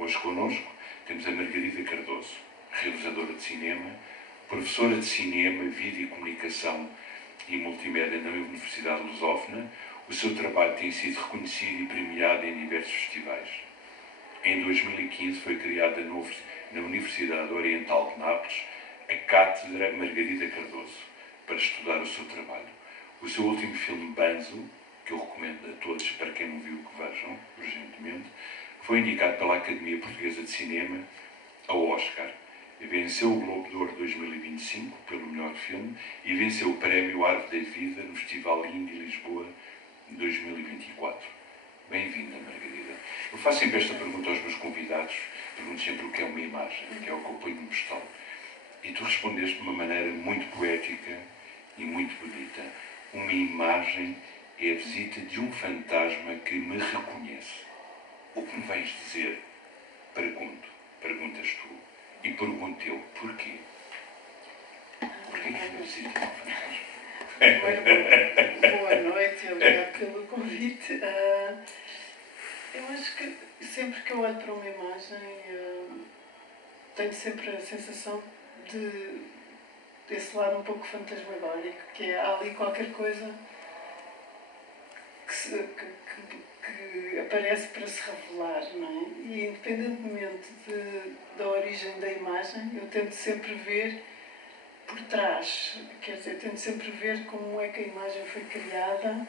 Hoje connosco temos a Margarida Cardoso, realizadora de cinema, professora de cinema, vídeo e comunicação e multimédia na Universidade Lusófona. O seu trabalho tem sido reconhecido e premiado em diversos festivais. Em 2015 foi criada na Universidade Oriental de Nápoles a Cátedra Margarida Cardoso para estudar o seu trabalho. O seu último filme, Banzo, que eu recomendo a todos, para quem não viu, que vejam urgentemente, foi indicado pela Academia Portuguesa de Cinema ao Oscar. Venceu o Globo de Ouro 2025 pelo melhor filme e venceu o prémio Árvore da Vida no Festival Indie Lisboa 2024. Bem-vinda, Margarida. Eu faço sempre esta pergunta aos meus convidados, pergunto sempre o que é uma imagem, o que é o que eu ponho no postal. E tu respondeste de uma maneira muito poética e muito bonita. Uma imagem é a visita de um fantasma que me reconhece. O que me vais dizer? Perguntas tu. E pergunto eu, porquê? Porquê que me visita um fantasma? Boa noite e obrigado pelo convite. Eu acho que sempre que eu olho para uma imagem, tenho sempre a sensação desse lado um pouco fantasmagórico, que há ali qualquer coisa que aparece para se revelar, não é? E independentemente da origem da imagem, eu tento sempre ver por trás, quer dizer, tento sempre ver como é que a imagem foi criada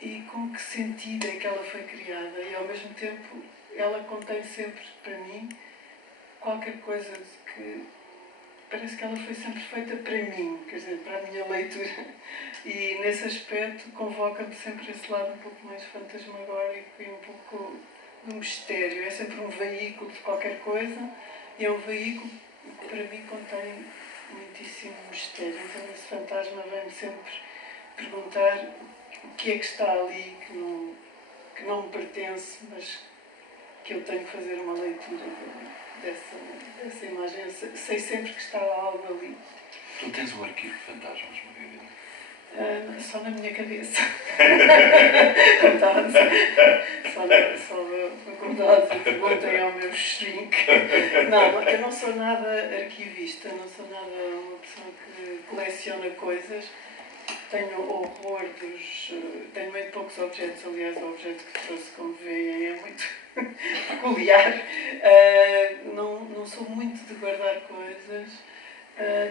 e com que sentido é que ela foi criada, e ao mesmo tempo ela contém sempre para mim qualquer coisa de que parece que ela foi sempre feita para mim, quer dizer, para a minha leitura, e nesse aspecto convoca-me sempre esse lado um pouco mais fantasmagórico e um pouco do mistério. É sempre um veículo de qualquer coisa e é um veículo que para mim contém muitíssimo mistério. Então esse fantasma vem-me sempre perguntar o que é que está ali que não me pertence, mas que eu tenho que fazer uma leitura dessa imagem. Eu sei sempre que está algo ali. Tu tens um arquivo de fantasmas, Margarida? Só na minha cabeça. Só na verdade, perguntem ao meu shrink. Não, eu não sou nada arquivista, não sou nada uma pessoa que coleciona coisas. Tenho horror tenho muito poucos objetos, aliás, o objeto que trouxe, como veem, é muito peculiar. Não sou muito de guardar coisas.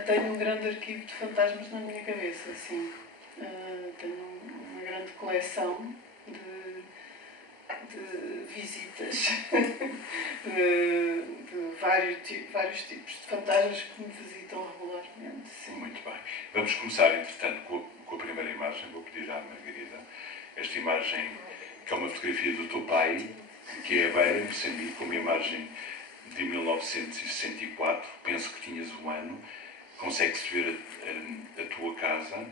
Tenho um grande arquivo de fantasmas na minha cabeça, sim. Tenho uma grande coleção de visitas de vários tipos de fantasmas que me visitam regularmente. Sim. Muito bem. Vamos começar, entretanto, com a primeira imagem. Vou pedir à Margarida esta imagem, que é uma fotografia do teu pai, que é a Beira, em Moçambique, uma imagem de 1964. Penso que tinhas um ano. Consegue-se ver a tua casa.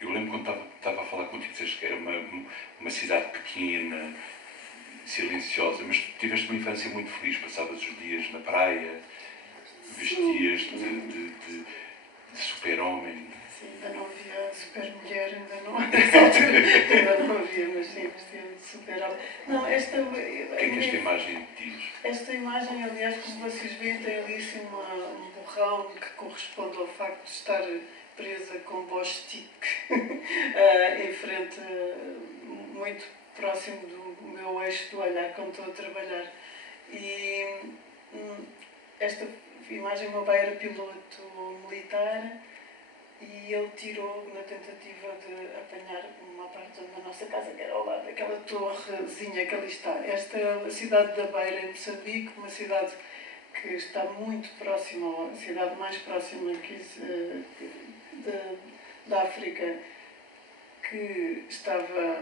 Eu lembro quando estava a falar contigo, disseste que era uma cidade pequena, silenciosa, mas tiveste uma infância muito feliz, passavas os dias na praia, vestias de super-homem. Sim, ainda não havia super-mulher, ainda não havia, mas sim, vestia de super-homem. Não, O que é que esta imagem diz? Esta imagem, aliás, como vocês veem, tem ali assim um borrão que corresponde ao facto de estar presa com Bosch-Tic em frente, muito próximo do meu eixo do olhar quando estou a trabalhar. E esta imagem, o meu pai era piloto militar e ele tirou na tentativa de apanhar uma parte da nossa casa, que era ao lado daquela torrezinha que ali está. Esta é a cidade da Beira, em Moçambique, uma cidade que está muito próxima, a cidade mais próxima da África, que estava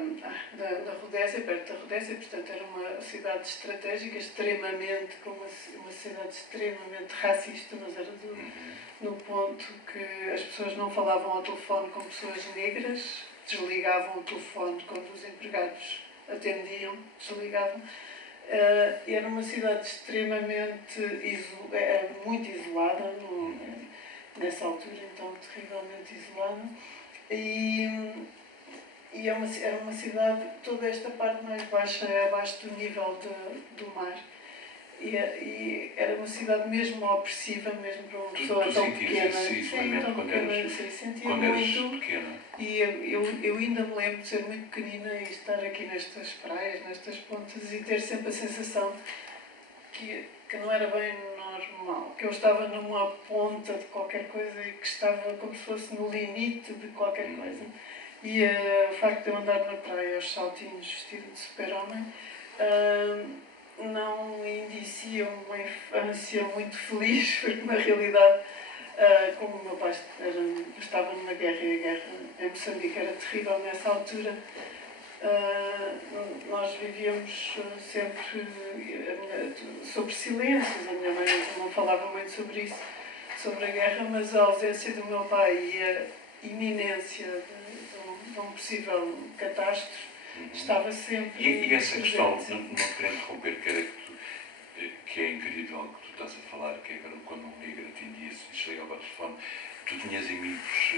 na Rodésia, perto da Rodésia, portanto era uma cidade estratégica, com uma cidade extremamente racista, mas era no ponto que as pessoas não falavam ao telefone com pessoas negras, desligavam o telefone quando os empregados atendiam, desligavam. Era uma cidade extremamente muito isolada, nessa altura, então terrivelmente isolada, e e era uma cidade, toda esta parte mais baixa é abaixo do nível do mar. E era uma cidade mesmo opressiva, mesmo para uma pessoa tão pequena. Sim, tão pequena, sentia quando muito. Pequena. E eu ainda me lembro de ser muito pequenina e estar aqui nestas praias, nestas pontas, e ter sempre a sensação que não era bem normal, que eu estava numa ponta de qualquer coisa e que estava como se fosse no limite de qualquer coisa. E o facto de eu andar na praia aos saltinhos vestido de super-homem não indicia uma infância muito feliz, porque na realidade, como o meu pai estava numa guerra e a guerra em Moçambique era terrível nessa altura, nós vivíamos sempre sobre silêncios. A minha mãe não falava muito sobre isso, sobre a guerra, mas a ausência do meu pai e a iminência de um possível catástrofe estava sempre. E essa questão, não querendo interromper, que é incrível que tu estás a falar, que é quando um negro atendia e chegava ao telefone, tu tinhas amigos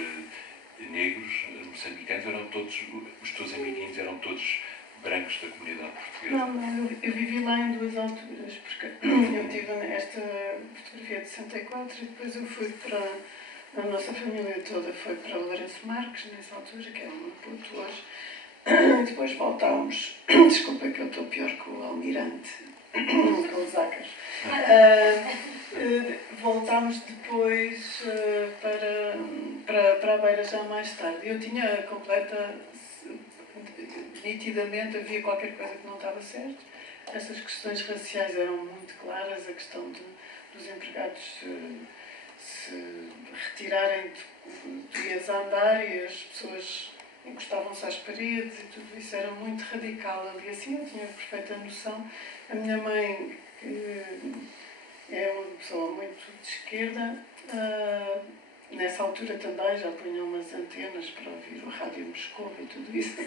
negros, moçambicanos, eram todos, os teus amiguinhos eram todos brancos da comunidade portuguesa? Não, eu vivi lá em duas alturas, porque eu tive esta fotografia de 64 e depois eu fui para. A nossa família toda foi para Lourenço Marques, nessa altura, que é um Maputo hoje. Depois voltámos, desculpa que eu estou pior que o Almirante, com os ácaros. Voltámos depois para a Beira já mais tarde. Eu tinha nitidamente havia qualquer coisa que não estava certo. Essas questões raciais eram muito claras, a questão dos empregados se retirarem, tu ias a andar e as pessoas encostavam-se às paredes e tudo isso era muito radical ali. Assim eu tinha perfeita noção. A minha mãe, que é uma pessoa muito de esquerda, nessa altura também já punham umas antenas para ouvir o rádio Moscou e tudo isso.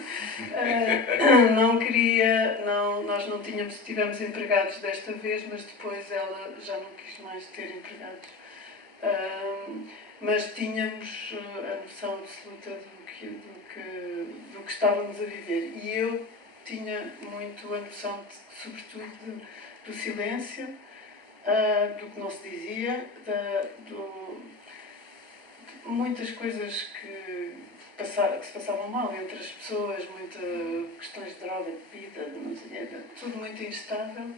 Não queria, nós não tivemos empregados desta vez, mas depois ela já não quis mais ter empregados. Mas tínhamos a noção absoluta do que estávamos a viver. E eu tinha muito a noção, sobretudo, do silêncio, do que não se dizia, de muitas coisas que se passavam mal entre as pessoas, muitas questões de droga, de bebida, tudo muito instável.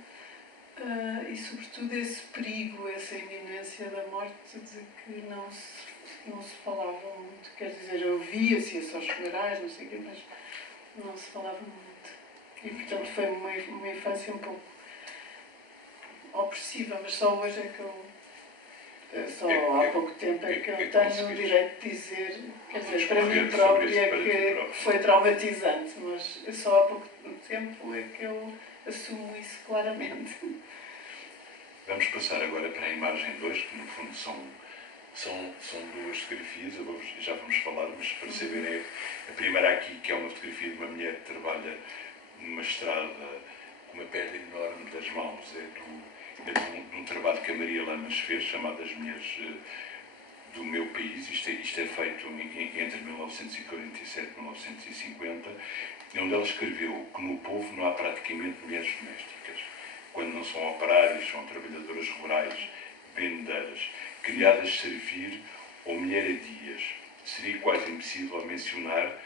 E sobretudo esse perigo, essa iminência da morte, de que não se falava muito. Quer dizer, eu via-se aos funerais, não sei o quê, mas não se falava muito. E portanto foi uma infância um pouco opressiva, mas só hoje é que só há pouco tempo é que eu tenho o direito de dizer, quer dizer, para mim própria que foi traumatizante, mas só há pouco tempo é que eu assumo isso claramente. Vamos passar agora para a imagem 2, que no fundo são duas fotografias, já vamos falar, mas para saberem, a primeira aqui, que é uma fotografia de uma mulher que trabalha numa estrada com uma pedra enorme das mãos, de um trabalho que a Maria Lamas fez, chamado As Mulheres do Meu País. Isto é feito entre 1947 e 1950, onde ela escreveu que no povo não há praticamente mulheres domésticas. Quando não são operárias, são trabalhadoras rurais, vendedeiras, criadas de servir ou mulheradias. Seria quase impossível mencionar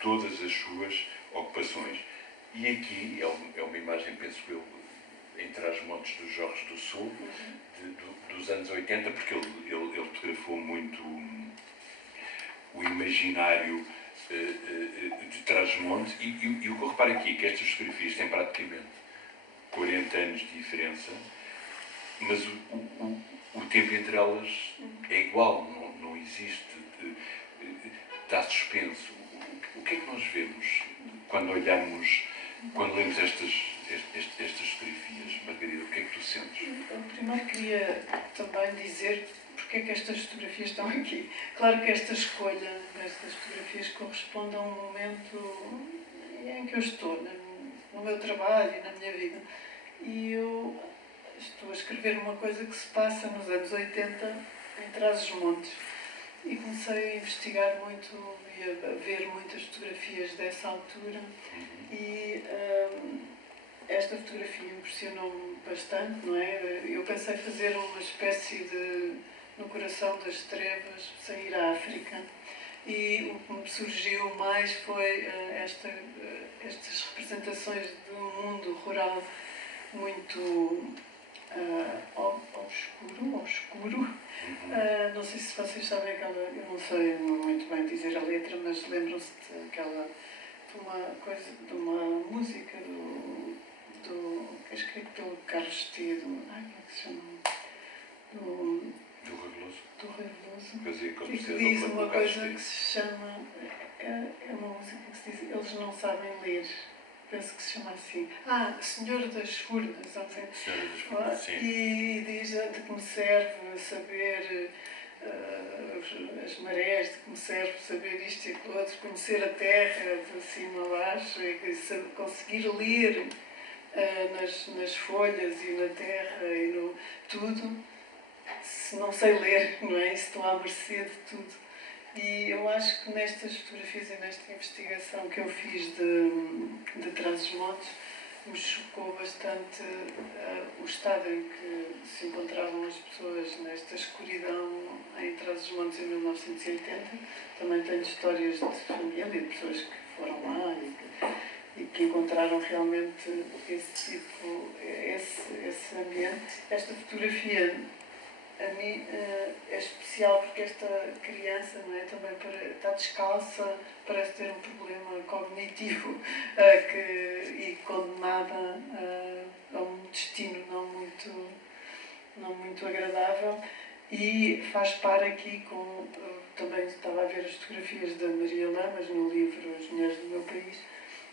todas as suas ocupações. E aqui é uma imagem, penso eu, em Trás-os-Montes do Jorge do Sul, dos anos 80, porque ele fotografou muito o imaginário de Trás-os-Montes. E o que eu reparo aqui é que estas fotografias têm praticamente 40 anos de diferença, mas o tempo entre elas é igual, não existe, está suspenso. O que é que nós vemos quando lemos estas fotografias, Margarida? O que é que tu sentes? Eu primeiro queria também dizer porque é que estas fotografias estão aqui. Claro que esta escolha destas fotografias corresponde a um momento em que eu estou, no meu trabalho e na minha vida. E eu estou a escrever uma coisa que se passa nos anos 80 em Trás-os-Montes. e comecei a investigar muito e a ver muitas fotografias dessa altura e esta fotografia impressionou-me bastante, não é? Eu pensei fazer uma espécie de No Coração das Trevas, sair à África, e o que me surgiu mais foi estas representações de um mundo rural muito obscuro. Não sei se vocês sabem aquela, eu não sei muito bem dizer a letra, mas lembram-se de uma coisa, de uma música que é escrito pelo Carlos T. Como é que se chama? Do Rui Veloso. Do Rui Veloso. Que diz uma coisa que se chama, é uma música que se diz, eles não sabem ler. Penso que se chama assim. Senhor das Furnas, não sei. Senhora das Furnas, sim. E diz de que me serve saber as marés, de que me serve saber isto e aquilo outro, conhecer a terra de cima a baixo e conseguir ler nas folhas e na terra e no tudo, se não sei ler, não é? Se estou à mercê de tudo. E eu acho que nestas fotografias e nesta investigação que eu fiz de Trás-os-Montes, me chocou bastante o estado em que se encontravam as pessoas nesta escuridão em Trás-os-Montes em 1980. Também tenho histórias de família, de pessoas que foram lá e que encontraram realmente esse ambiente. Esta fotografia a mim é especial porque esta criança, não é, também está descalça, parece ter um problema cognitivo e condenada a um destino não muito agradável, e faz par aqui com, também estava a ver as fotografias da Maria Lamas no livro As Mulheres do Meu País,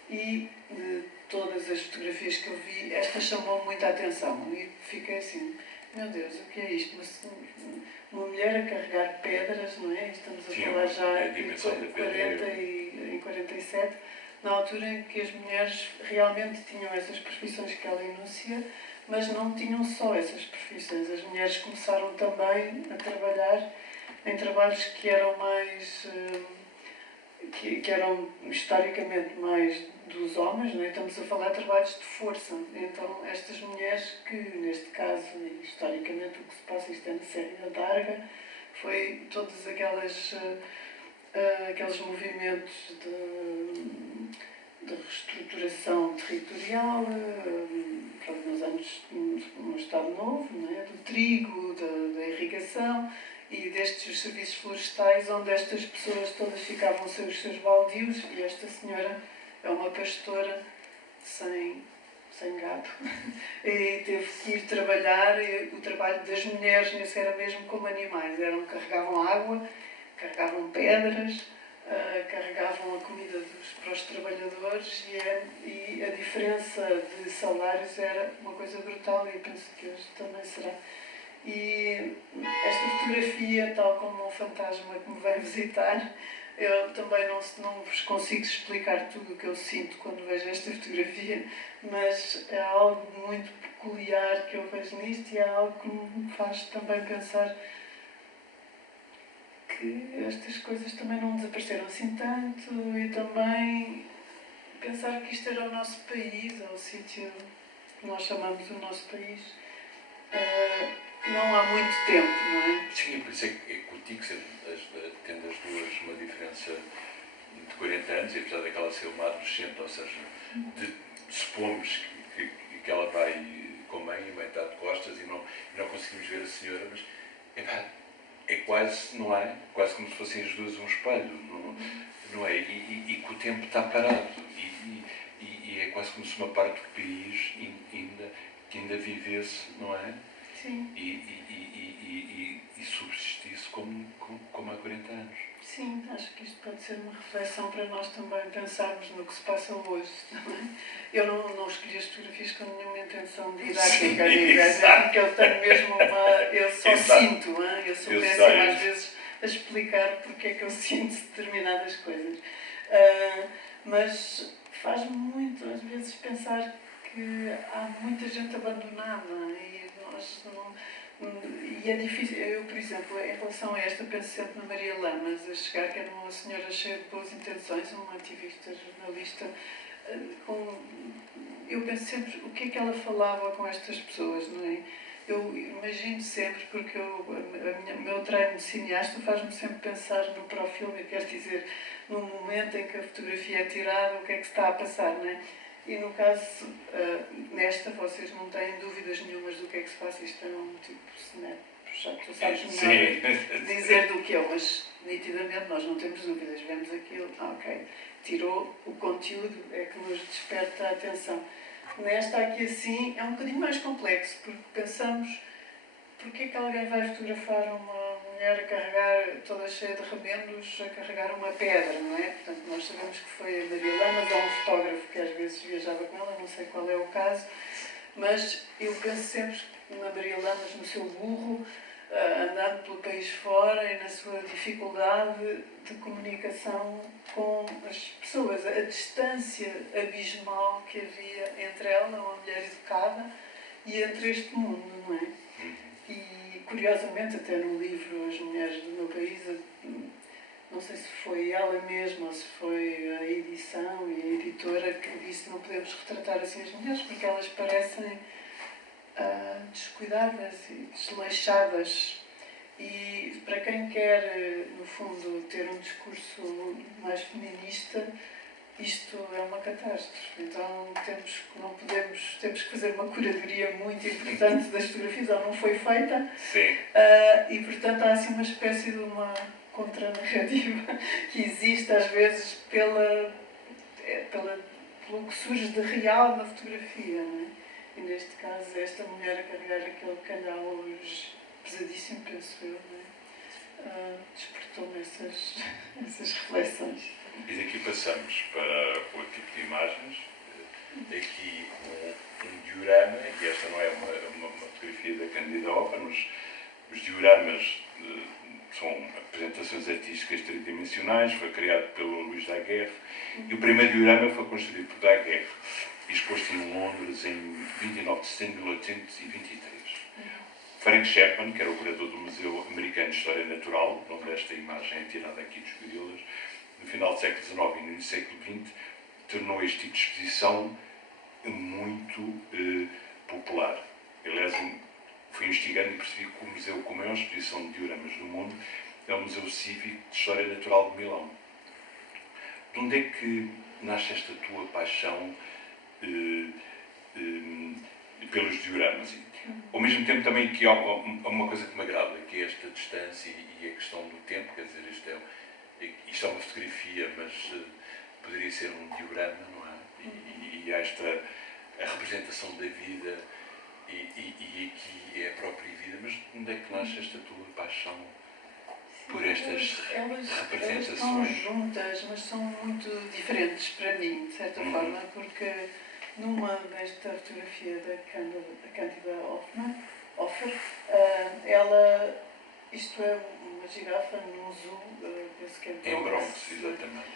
e de todas as fotografias que eu vi, esta chamou muita atenção e fiquei assim, meu Deus, o que é isto? Uma mulher a carregar pedras, não é? Estamos a falar já em 47, na altura em que as mulheres realmente tinham essas profissões que ela enuncia, mas não tinham só essas profissões. As mulheres começaram também a trabalhar em trabalhos que eram mais... que eram historicamente mais dos homens, não é? Estamos a falar de trabalhos de força. Então, estas mulheres que, neste caso, e historicamente o que se passa, isto é na Serra da Darga, foi todos aqueles movimentos de reestruturação territorial, nos anos no Estado Novo, não é? Do trigo, da irrigação, e destes serviços florestais, onde estas pessoas todas ficavam sem os seus baldios, e esta senhora é uma pastora sem gado, e teve que ir trabalhar, e o trabalho das mulheres nesse era mesmo como animais, carregavam água, carregavam pedras, carregavam a comida para os trabalhadores, e a diferença de salários era uma coisa brutal, e eu penso que hoje também será. E esta fotografia, tal como um fantasma que me vem visitar, eu também não vos consigo explicar tudo o que eu sinto quando vejo esta fotografia, mas é algo muito peculiar que eu vejo nisto, e é algo que me faz também pensar que estas coisas também não desapareceram assim tanto, e também pensar que isto era o nosso país, ou o sítio que nós chamamos o nosso país. Não há muito tempo, não é? Sim, por isso é que o Tico, tendo as duas uma diferença de 40 anos, e apesar daquela ser uma adolescente, ou seja, supomos que ela vai com a mãe está de costas e não conseguimos ver a senhora, mas é quase, não é? Quase como se fossem as duas um espelho, não é? E que o tempo está parado, e é quase como se uma parte do país ainda vivesse, não é? Sim. E subsistisse como há 40 anos. Sim, acho que isto pode ser uma reflexão para nós também pensarmos no que se passa hoje. Eu não escolhi as fotografias com nenhuma intenção didática, porque eu tenho mesmo eu só sinto, eu sou péssima às vezes a explicar porque é que eu sinto determinadas coisas. Mas faz muito, às vezes, pensar que há muita gente abandonada, e nós E é difícil, eu, por exemplo, em relação a esta, penso sempre na Maria Lamas, a chegar, que era uma senhora cheia de boas intenções, uma ativista, jornalista, eu penso sempre o que é que ela falava com estas pessoas, não é? Eu imagino sempre, porque o meu treino de cineasta faz-me sempre pensar no pró-filme, quer dizer, no momento em que a fotografia é tirada, o que é que se está a passar, não é? E no caso, nesta, vocês não têm dúvidas nenhumas do que é que se passa, isto é um tipo de cinema, já tu sabes melhor dizer do que é, mas nitidamente nós não temos dúvidas, vemos aquilo, ok, tirou o conteúdo, é que nos desperta a atenção. Nesta aqui assim é um bocadinho mais complexo, porque pensamos porque é que alguém vai fotografar uma mulher a carregar, toda cheia de remendos, a carregar uma pedra, não é? Portanto, nós sabemos que foi a Maria Lamas, há um fotógrafo que às vezes viajava com ela, não sei qual é o caso, mas eu penso sempre na Maria Lamas, no seu burro, andando pelo país fora e na sua dificuldade de comunicação com as pessoas, a distância abismal que havia entre ela, uma mulher educada, e entre este mundo, não é? E, curiosamente, até no livro As Mulheres do Meu País, não sei se foi ela mesma ou se foi a edição e a editora que disse que não podemos retratar assim as mulheres porque elas parecem descuidadas e desleixadas. E para quem quer, no fundo, ter um discurso mais feminista, isto é uma catástrofe. Então temos que fazer uma curadoria muito importante das fotografias, ela não foi feita. Sim. E portanto há assim uma espécie de uma contranarrativa que existe às vezes pelo que surge de real na fotografia, não é? E neste caso esta mulher a carregar aquele calhau pesadíssimo, penso eu, não é? Despertou-me essas reflexões. E daqui passamos para outro tipo de imagens. Aqui um diorama, e esta não é uma fotografia da Cândida Opera, mas os dioramas são apresentações artísticas tridimensionais, foi criado pelo Luís Daguerre, e o primeiro diorama foi construído por Daguerre, exposto em Londres em 29 de setembro de 1823. Frank Chapman, que era o curador do Museu Americano de História Natural, onde esta imagem é tirada aqui dos gorilas, no final do século XIX e no início do século XX, tornou este tipo de exposição muito popular. Aliás, fui investigando e percebi que o museu com a maior exposição de dioramas do mundo é o Museu Cívico de História Natural de Milão. De onde é que nasce esta tua paixão pelos dioramas? Ao mesmo tempo também que há uma coisa que me agrada, que é esta distância e a questão do tempo, quer dizer, isto é uma fotografia, mas poderia ser um diorama, não é? E há a representação da vida e aqui é a própria vida, mas onde é que nasce esta tua paixão por estas representações? Elas estão juntas, mas são muito diferentes para mim, de certa forma, porque numa desta fotografia da Cândida Hoffer, isto é uma girafa num zoo, penso que é em Bronx, exatamente.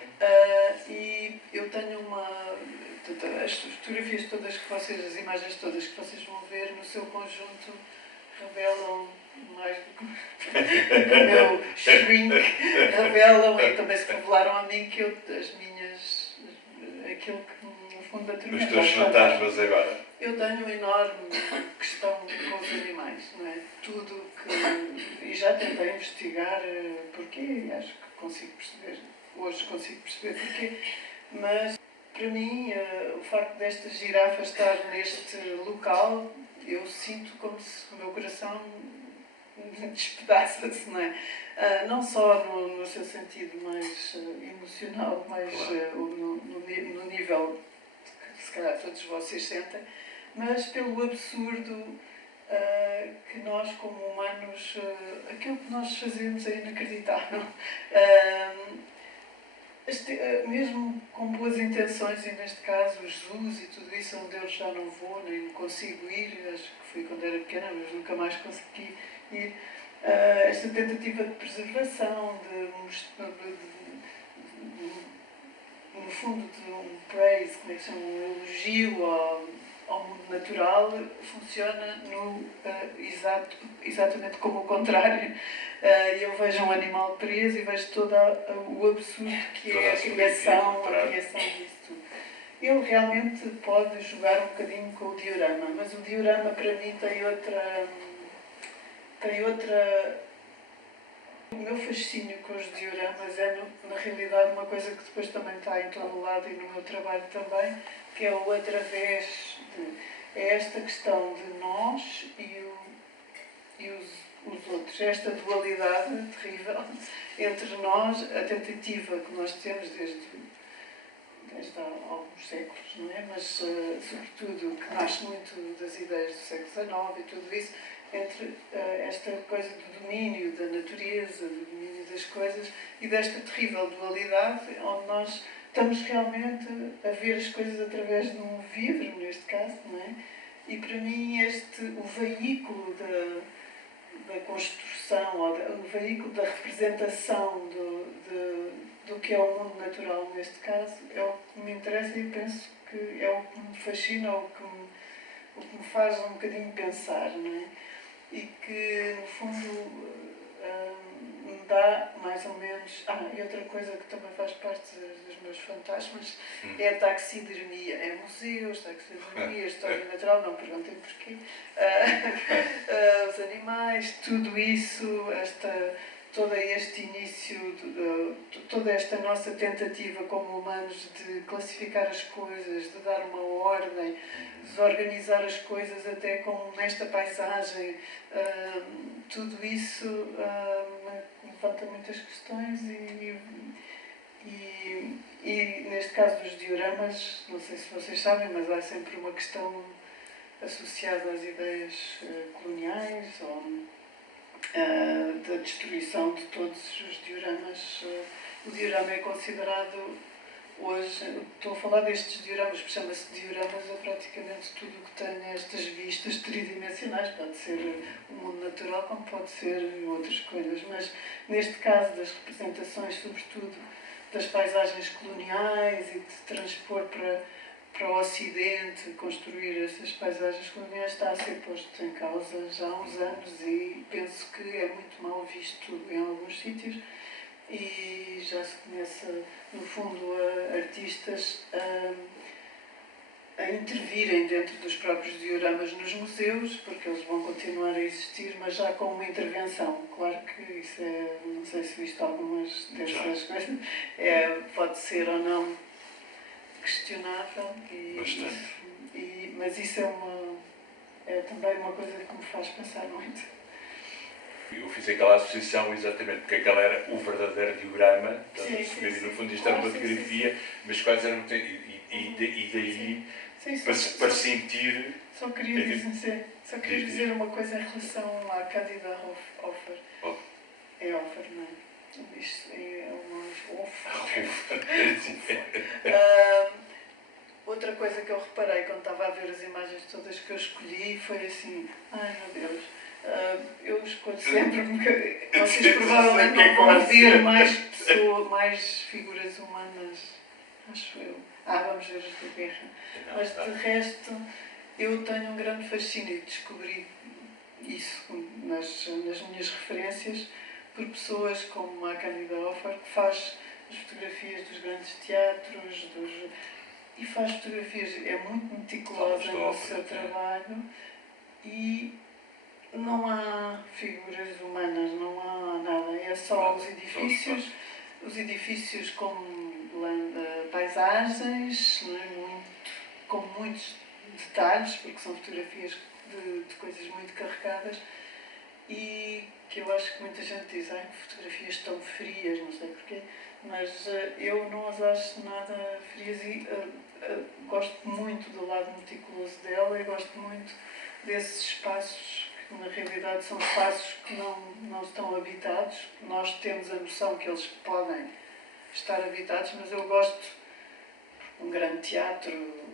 E eu tenho as fotografias todas as imagens todas que vocês vão ver, no seu conjunto, revelam mais do que o meu shrink, revelam, e também se revelaram a mim que aquilo que no fundo atormenta. Os teus fantasmas agora. Eu tenho uma enorme questão com os animais, não é? Tudo que... E já tentei investigar porquê, e acho que consigo perceber, hoje consigo perceber porquê, mas para mim o facto desta girafa estar neste local, eu sinto como se o meu coração despedaça-se, não é? Não só no seu sentido mais emocional, mais no nível que se calhar todos vocês sentem, mas pelo absurdo que nós, como humanos, aquilo que nós fazemos é inacreditável. Mesmo com boas intenções, e neste caso os zoos e tudo isso, onde eu já não vou, nem consigo ir, acho que fui quando era pequena, mas nunca mais consegui ir, esta tentativa de preservação, no fundo de um praise, como é que se chama, um elogio ao mundo natural funciona no exatamente como o contrário. Eu vejo um animal preso e vejo todo o absurdo que é a criação disso tudo. Ele realmente pode jogar um bocadinho com o diorama, mas o diorama para mim tem outra. O meu fascínio com os dioramas é, na realidade, uma coisa que depois também está em todo o lado e no meu trabalho também, que é o através de. É esta questão de nós e os outros. Esta dualidade terrível entre nós, a tentativa que nós temos desde há alguns séculos, não é? Mas, sobretudo, que nasce muito das ideias do século XIX e tudo isso, entre esta coisa do domínio da natureza, do domínio das coisas e desta terrível dualidade, onde nós estamos realmente a ver as coisas através de um vidro, neste caso, não é? E para mim o veículo da construção, ou o veículo da representação do que é o mundo natural, neste caso, é o que me interessa e penso que é o que me fascina, o que me faz um bocadinho pensar, não é? E que, no fundo, me dá mais ou menos... e outra coisa que também faz parte dos meus fantasmas é a taxidermia. É museus, taxidermia, história natural, não perguntem porquê. Os animais, tudo isso, todo este início, toda esta nossa tentativa como humanos de classificar as coisas, de dar uma ordem, de organizar as coisas até como nesta paisagem, tudo isso me levanta muitas questões e neste caso dos dioramas, não sei se vocês sabem, mas há sempre uma questão associada às ideias coloniais ou da destruição de todos os dioramas. O diorama é considerado hoje, estou a falar destes dioramas, porque chama-se dioramas a praticamente tudo o que tem estas vistas tridimensionais, pode ser o mundo natural como pode ser outras coisas, mas neste caso das representações, sobretudo das paisagens coloniais e de transpor para o Ocidente, construir essas paisagens coloniais, está a ser posto em causa já há uns anos e penso que é muito mal visto em alguns sítios e já se conhece, no fundo, artistas a intervirem dentro dos próprios dioramas nos museus, porque eles vão continuar a existir, mas já com uma intervenção. Claro que isso é, não sei se viste algumas dessas coisas, pode ser ou não questionável, mas isso é também uma coisa que me faz pensar muito. Eu fiz aquela associação exatamente porque aquela era o verdadeiro diorama, sim, no fundo isto era uma fotografia, mas quase era e daí para sentir... Só queria dizer uma coisa em relação à Cândida Hofer. É Hofer, não é? Isto é o Hofer. Outra coisa que eu reparei quando estava a ver as imagens todas que eu escolhi foi assim, ai meu Deus, eu escolho sempre, vocês provavelmente não vão ver mais figuras humanas, acho eu. Vamos ver as da guerra. Mas de resto, eu tenho um grande fascínio e descobri isso nas minhas referências por pessoas como a Cândida Hofer, que faz as fotografias dos grandes teatros, e faz fotografias, é muito meticulosa no seu trabalho e não há figuras humanas, não há nada, é só os edifícios como paisagens, não é? Com muitos detalhes, porque são fotografias de coisas muito carregadas e que eu acho que muita gente diz, que fotografias tão frias, não sei porquê, mas eu não as acho nada frias e gosto muito do lado meticuloso dela e gosto muito desses espaços que na realidade são espaços que não estão habitados. Nós temos a noção que eles podem estar habitados, mas eu gosto de um grande teatro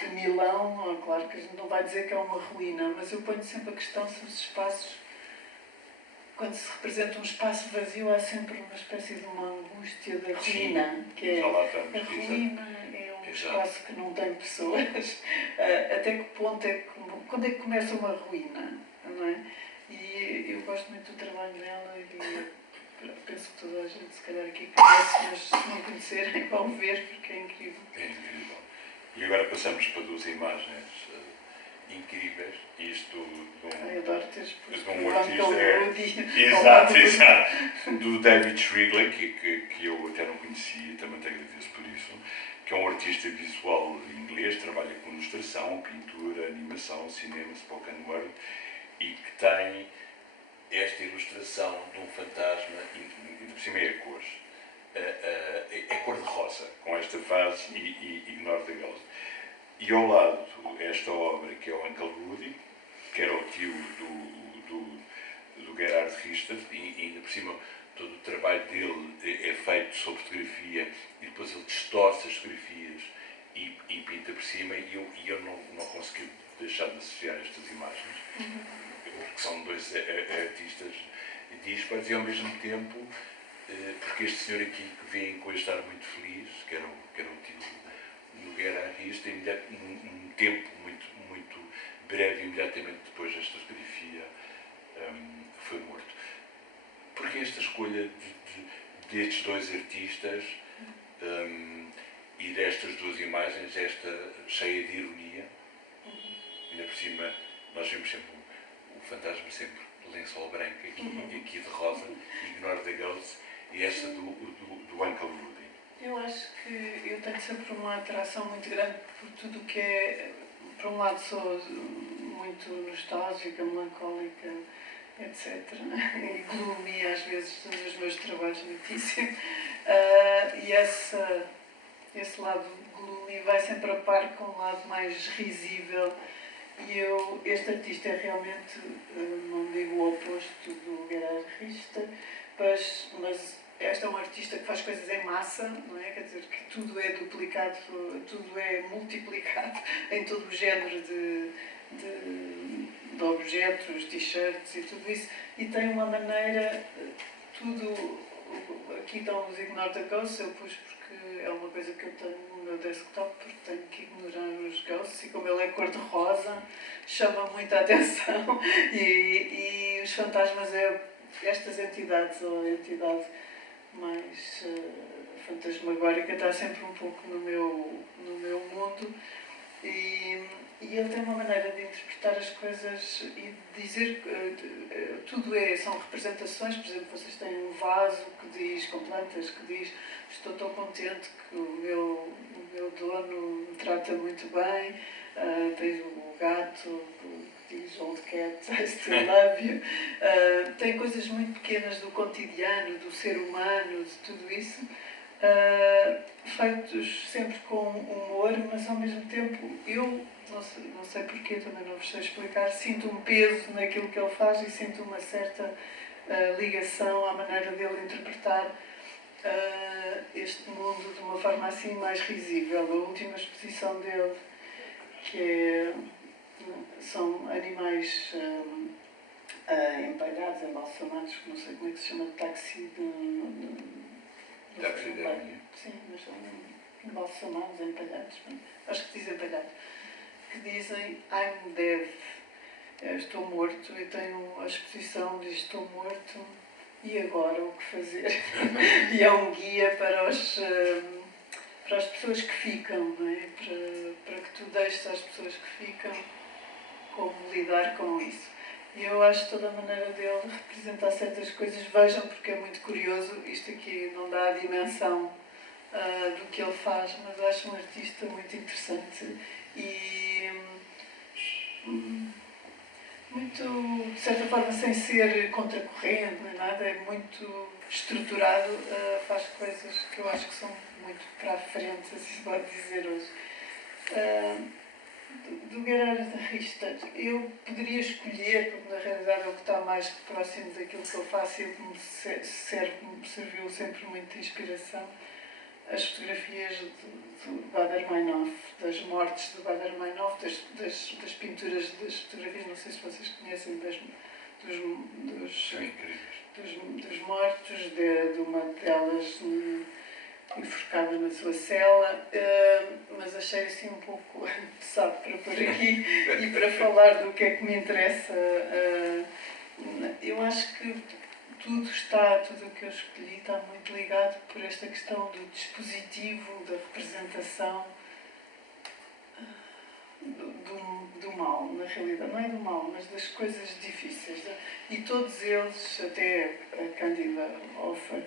de Milão, claro que a gente não vai dizer que é uma ruína, mas eu ponho sempre a questão se os espaços, quando se representa um espaço vazio, há sempre uma espécie de uma angústia da ruína, que é a ruína, é um espaço que não tem pessoas, até que ponto quando é que começa uma ruína, não é? E eu gosto muito do trabalho dela e penso que toda a gente, se calhar, aqui conhece, mas se não conhecerem, vão ver, porque é incrível. É incrível. E agora passamos para duas imagens incríveis. Isto Eu adoro teres de um artista. Exato, exato. Do David Shrigley, que eu até não conhecia, também te agradeço por isso, que é um artista visual inglês, trabalha com ilustração, pintura, animação, cinema, spoken word, e que tem esta ilustração de um fantasma, e por cima é a cores. É cor de rosa, com esta fase e Ignore the Ghost. E ao lado, esta obra, que é o Uncle Rudy, que era o tio do Gerhard Richter, e ainda por cima todo o trabalho dele é feito sobre fotografia, e depois ele distorce as fotografias e pinta por cima, e eu não consegui deixar de associar estas imagens, porque são dois artistas dispares, e ao mesmo tempo, porque este senhor aqui que vem com este ar muito feliz, que era o tio do Gerhard Richter, num tempo muito breve, imediatamente depois desta fotografia, foi morto. Porque esta escolha destes dois artistas e destas duas imagens, esta cheia de ironia, ainda por cima nós vemos sempre o fantasma sempre de lençol branco, aqui de rosa, Ignore the Ghost, e esta do Uncle Rudy. Eu acho que eu tenho sempre uma atração muito grande por tudo o que é, por um lado sou muito nostálgica, melancólica, etc. E gloomy às vezes nos meus trabalhos muitíssimo. E esse lado gloomy vai sempre a par com um lado mais risível. E este artista é realmente, não digo o oposto do Gerhard Richter, mas este é um artista que faz coisas em massa, não é? Quer dizer, que tudo é duplicado, tudo é multiplicado em todo o género de objetos, t-shirts e tudo isso, e tem uma maneira, tudo, aqui estão os Ignore the Ghosts, eu pus porque é uma coisa que eu tenho no meu desktop, porque tenho que ignorar os ghosts, e como ele é cor-de-rosa, chama muita atenção, e os fantasmas estas entidades, ou a entidade mais fantasmagórica, está sempre um pouco no meu mundo, e ele tem uma maneira de interpretar as coisas e de dizer que tudo são representações. Por exemplo, vocês têm um vaso que diz, com plantas, que diz: estou tão contente que o meu dono me trata muito bem. Tens o gato que diz Old Cat, I still love you. Tem coisas muito pequenas do cotidiano, do ser humano, de tudo isso. Feitos sempre com humor, mas ao mesmo tempo eu, não sei porquê, também não vos sei explicar, sinto um peso naquilo que ele faz e sinto uma certa ligação à maneira dele interpretar este mundo de uma forma assim mais risível. A última exposição dele, que são animais empalhados, embalsamados, não sei como é que se chama, Taxidermia. Sim, mas são embalsamados, empalhados, acho que dizem empalhados, que dizem I'm dead, estou morto, e tenho a exposição diz estou morto, e agora o que fazer? E é um guia para as pessoas que ficam, não é? Para que tu deixes às pessoas que ficam como lidar com isso. E eu acho toda a maneira dele representar certas coisas, vejam, porque é muito curioso, isto aqui não dá a dimensão do que ele faz, mas acho um artista muito interessante e muito, de certa forma, sem ser contracorrente nem nada, é muito estruturado, faz coisas que eu acho que são muito para a frente, assim se pode dizer hoje. Do Gerhard Richter, eu poderia escolher, porque na realidade é o que está mais próximo daquilo que eu faço, e me serviu sempre muito de inspiração, as fotografias do Baader-Meinhof, das mortes do Baader-Meinhof, das pinturas, das fotografias, não sei se vocês conhecem, dos mortos, de uma delas enforcada na sua cela, mas achei assim um pouco pesado para pôr aqui e para falar do que é que me interessa. Eu acho que tudo o que eu escolhi está muito ligado por esta questão do dispositivo, da representação do mal, na realidade. Não é do mal, mas das coisas difíceis. E todos eles, até a Cândida Hoffer,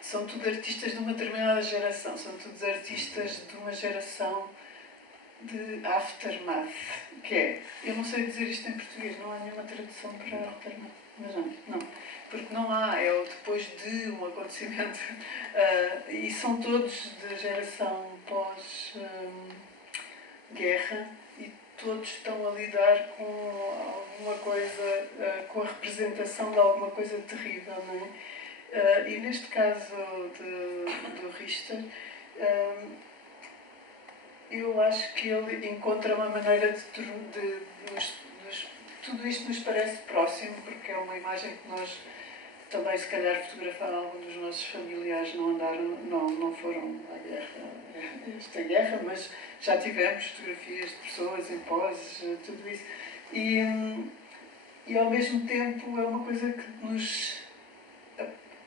são tudo artistas de uma determinada geração, são todos artistas de uma geração de aftermath, que é, eu não sei dizer isto em português, não há nenhuma tradução para aftermath, mas não, porque não há, é o depois de um acontecimento, e são todos de geração pós-guerra, e todos estão a lidar com alguma coisa, com a representação de alguma coisa terrível, não é? E neste caso do Richter, eu acho que ele encontra uma maneira tudo isto nos parece próximo, porque é uma imagem que nós também, se calhar, fotografaram. Alguns dos nossos familiares não foram à guerra, esta guerra, mas já tivemos fotografias de pessoas em poses, tudo isso. E ao mesmo tempo é uma coisa que nos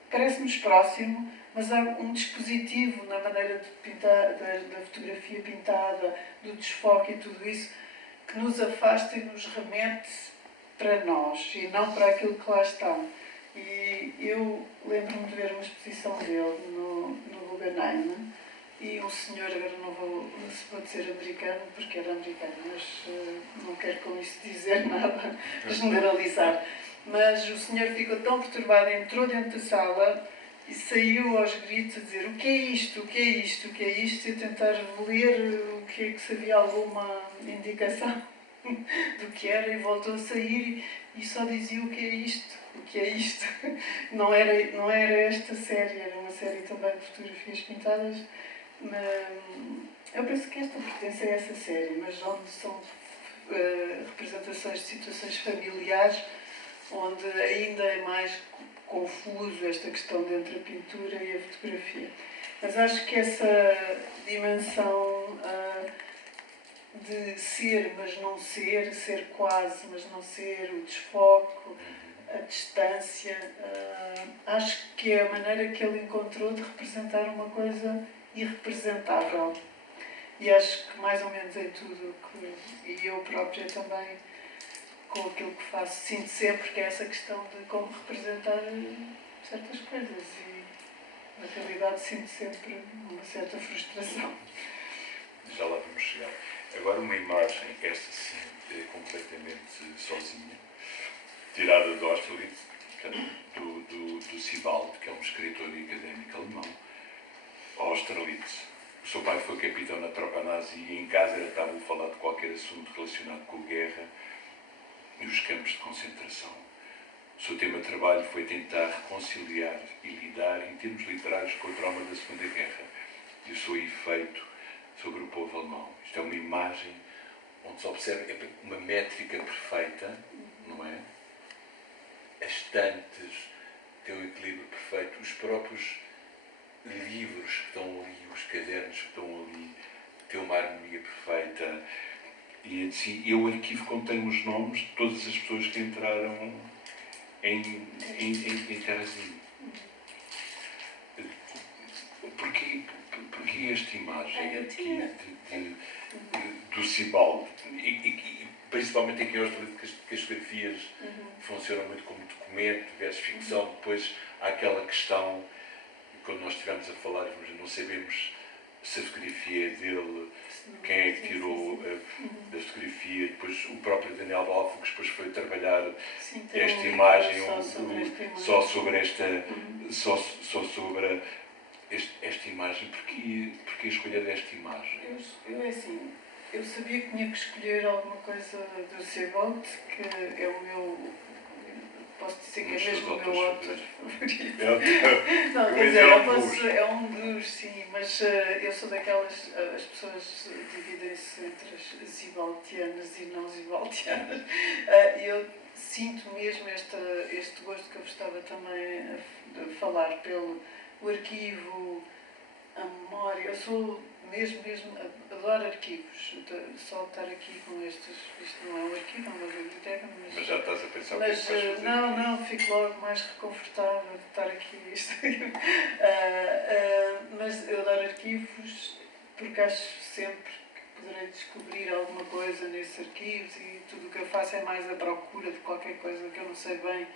parece-nos próximo, mas há um dispositivo na maneira de pintar, da fotografia pintada, do desfoque e tudo isso, que nos afasta e nos remete para nós e não para aquilo que lá está. E eu lembro-me de ver uma exposição dele no Guggenheim, e um senhor, agora não vou dizer americano, porque era americano, mas não quero com isso dizer nada, generalizar. Mas o senhor ficou tão perturbado, entrou dentro da sala e saiu aos gritos a dizer: o que é isto, o que é isto, o que é isto, e a tentar ler o que é que se havia alguma indicação do que era, e voltou a sair e só dizia: o que é isto, o que é isto. Não era esta série, era uma série também de fotografias pintadas. Eu penso que esta pertence a essa série, mas onde são representações de situações familiares, onde ainda é mais confuso esta questão entre a pintura e a fotografia. Mas acho que essa dimensão de ser, mas não ser, ser quase, mas não ser, o desfoque, a distância, acho que é a maneira que ele encontrou de representar uma coisa irrepresentável. E acho que mais ou menos em tudo, e eu própria também, com aquilo que faço, sinto sempre que é essa questão de como representar certas coisas, e na realidade sinto sempre uma certa frustração. Já lá vamos chegar. Agora uma imagem, esta sim, completamente sozinha, tirada de Austerlitz, do Sebald, que é um escritor e académico alemão. Austerlitz. O seu pai foi capitão na tropa nazi e em casa era tabu falar de qualquer assunto relacionado com a guerra e os campos de concentração. O seu tema de trabalho foi tentar reconciliar e lidar, em termos literários, com o trauma da Segunda Guerra e o seu efeito sobre o povo alemão. Isto é uma imagem onde se observa uma métrica perfeita, não é? As estantes têm um equilíbrio perfeito, os próprios livros que estão ali, os cadernos que estão ali, têm uma harmonia perfeita. E assim, eu arquivo contém os nomes de todas as pessoas que entraram em Terrazinho. Porquê esta imagem aqui do Sebald? E principalmente aqui aos que as fotografias funcionam muito como documento, versus ficção. Depois há aquela questão, quando nós estivemos a falar, não sabemos se a fotografia é dele, quem é que tirou a fotografia. Depois o próprio Daniel Balfo, que depois foi trabalhar esta imagem, só sobre esta imagem. Porquê a escolha desta imagem? Eu sabia que tinha que escolher alguma coisa do Sebald, que é o meu, posso dizer que é mesmo o meu autor favorito. Não, quer dizer, é um dos, sim, mas eu sou daquelas, as pessoas dividem-se entre as zibaltianas e não zibaltianas. Eu sinto mesmo este gosto que eu estava também a falar pelo arquivo, a memória. Eu sou mesmo, adoro arquivos. Só estar aqui com estes, isto não é um arquivo, é uma biblioteca, Mas já estás a pensar o que é que mas vais fazer? não, fico logo mais reconfortável de estar aqui. Mas eu adoro arquivos porque acho sempre que poderei descobrir alguma coisa nesses arquivos e tudo o que eu faço é mais a procura de qualquer coisa que eu não sei bem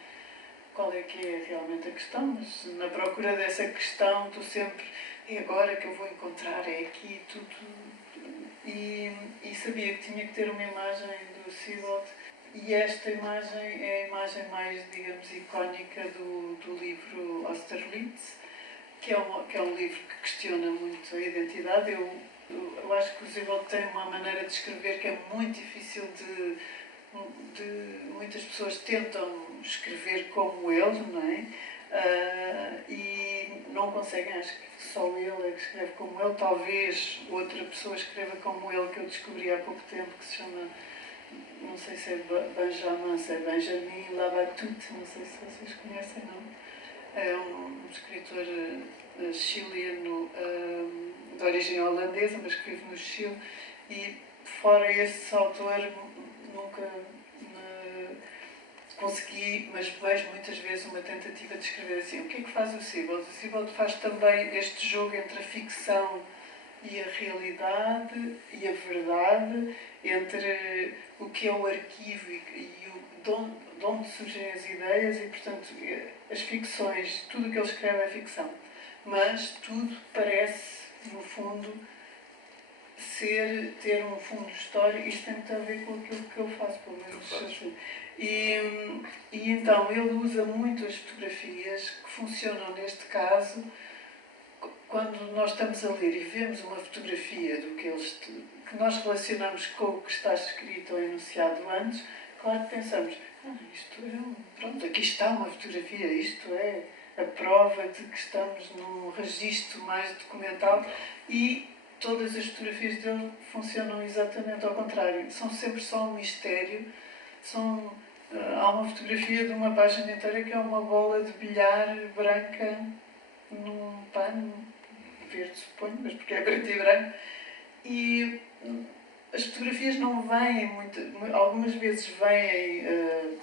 qual é que é realmente a questão, mas na procura dessa questão estou sempre, e agora que eu vou encontrar, é aqui tudo. E sabia que tinha que ter uma imagem do Sebald, e esta imagem é a imagem mais, digamos, icónica do livro Austerlitz, que é um livro que questiona muito a identidade. Eu acho que o Sebald tem uma maneira de escrever que é muito difícil de muitas pessoas tentam escrever como ele, não é? E não conseguem, acho que só ele é que escreve como ele. Talvez outra pessoa escreva como ele, que eu descobri há pouco tempo, que se chama, não sei se é Benjamin Labatut, não sei se vocês conhecem, não? É um escritor chileno de origem holandesa, mas que vive no Chile, e fora esse autor nunca consegui, mas vejo muitas vezes uma tentativa de escrever assim. O que é que faz o Sebald? O Sebald faz também este jogo entre a ficção e a realidade e a verdade, entre o que é o arquivo e de onde surgem as ideias, e, portanto, as ficções, tudo o que ele escreve é ficção. Mas tudo parece, no fundo, ter um fundo histórico. Isto tem muito a ver com aquilo que eu faço, pelo menos assim. E então ele usa muito as fotografias que funcionam neste caso. Quando nós estamos a ler e vemos uma fotografia do que nós relacionamos com o que está escrito ou enunciado antes, claro que pensamos, pronto, aqui está uma fotografia, isto é a prova de que estamos num registro mais documental, e todas as fotografias dele funcionam exatamente ao contrário. São sempre só um mistério. Há uma fotografia de uma página inteira que é uma bola de bilhar branca num pano verde, suponho, mas porque é preto e branco. E as fotografias não vêm algumas vezes vêm,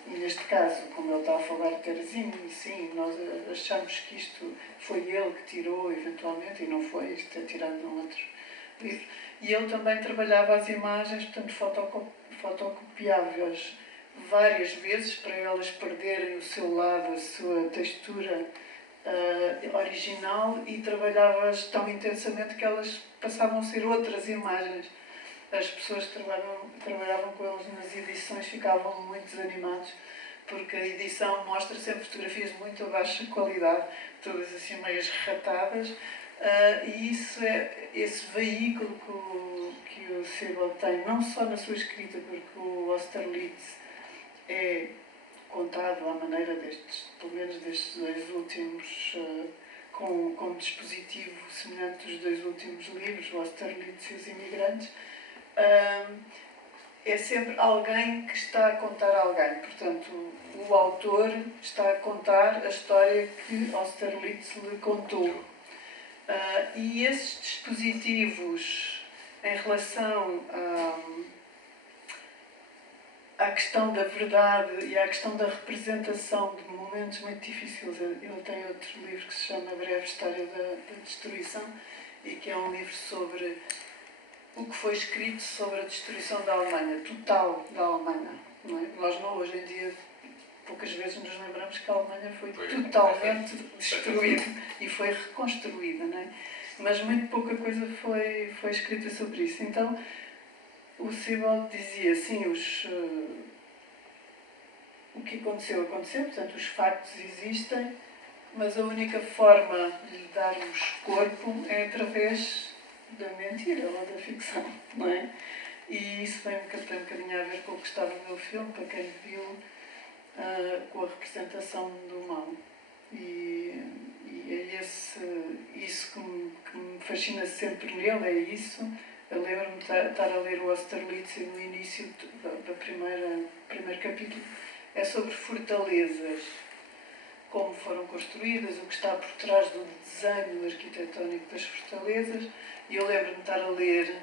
neste caso, como ele está a falar de Terezinha, e sim, nós achamos que isto foi ele que tirou eventualmente, e não foi, isto é tirado num outro livro. E ele também trabalhava as imagens, portanto, fotocopiava-as várias vezes para elas perderem o seu lado, a sua textura original, e trabalhava-as tão intensamente que elas passavam a ser outras imagens. As pessoas que trabalhavam com eles nas edições ficavam muito desanimados, porque a edição mostra sempre fotografias de muito baixa qualidade, todas assim meias ratadas, e isso é esse veículo que o Sebald tem, não só na sua escrita, porque o Austerlitz é contado à maneira pelo menos destes dois últimos, com um dispositivo semelhante dos dois últimos livros, o Austerlitz e os Imigrantes. É sempre alguém que está a contar alguém. Portanto, o autor está a contar a história que Austerlitz lhe contou. E esses dispositivos, em relação à questão da verdade e à questão da representação de momentos muito difíceis. Ele tem outro livro que se chama Breve História da Destruição, e que é um livro sobre o que foi escrito sobre a destruição da Alemanha, total da Alemanha. Não é? Nós hoje em dia, poucas vezes nos lembramos que a Alemanha foi totalmente destruída e foi reconstruída, não é? Mas muito pouca coisa foi escrita sobre isso. Então, o Sebald dizia, sim, o que aconteceu, portanto, os factos existem, mas a única forma de lhe darmos corpo é através da mentira ou da ficção, não é? E isso tem um bocadinho a ver com o que está no meu filme, para quem viu, com a representação do mal. E é isso que me fascina sempre nele, é isso. Eu lembro-me de estar a ler o Austerlitz, e no início do primeiro capítulo é sobre fortalezas. como foram construídas, o que está por trás do desenho arquitetónico das fortalezas. E eu lembro-me de estar a ler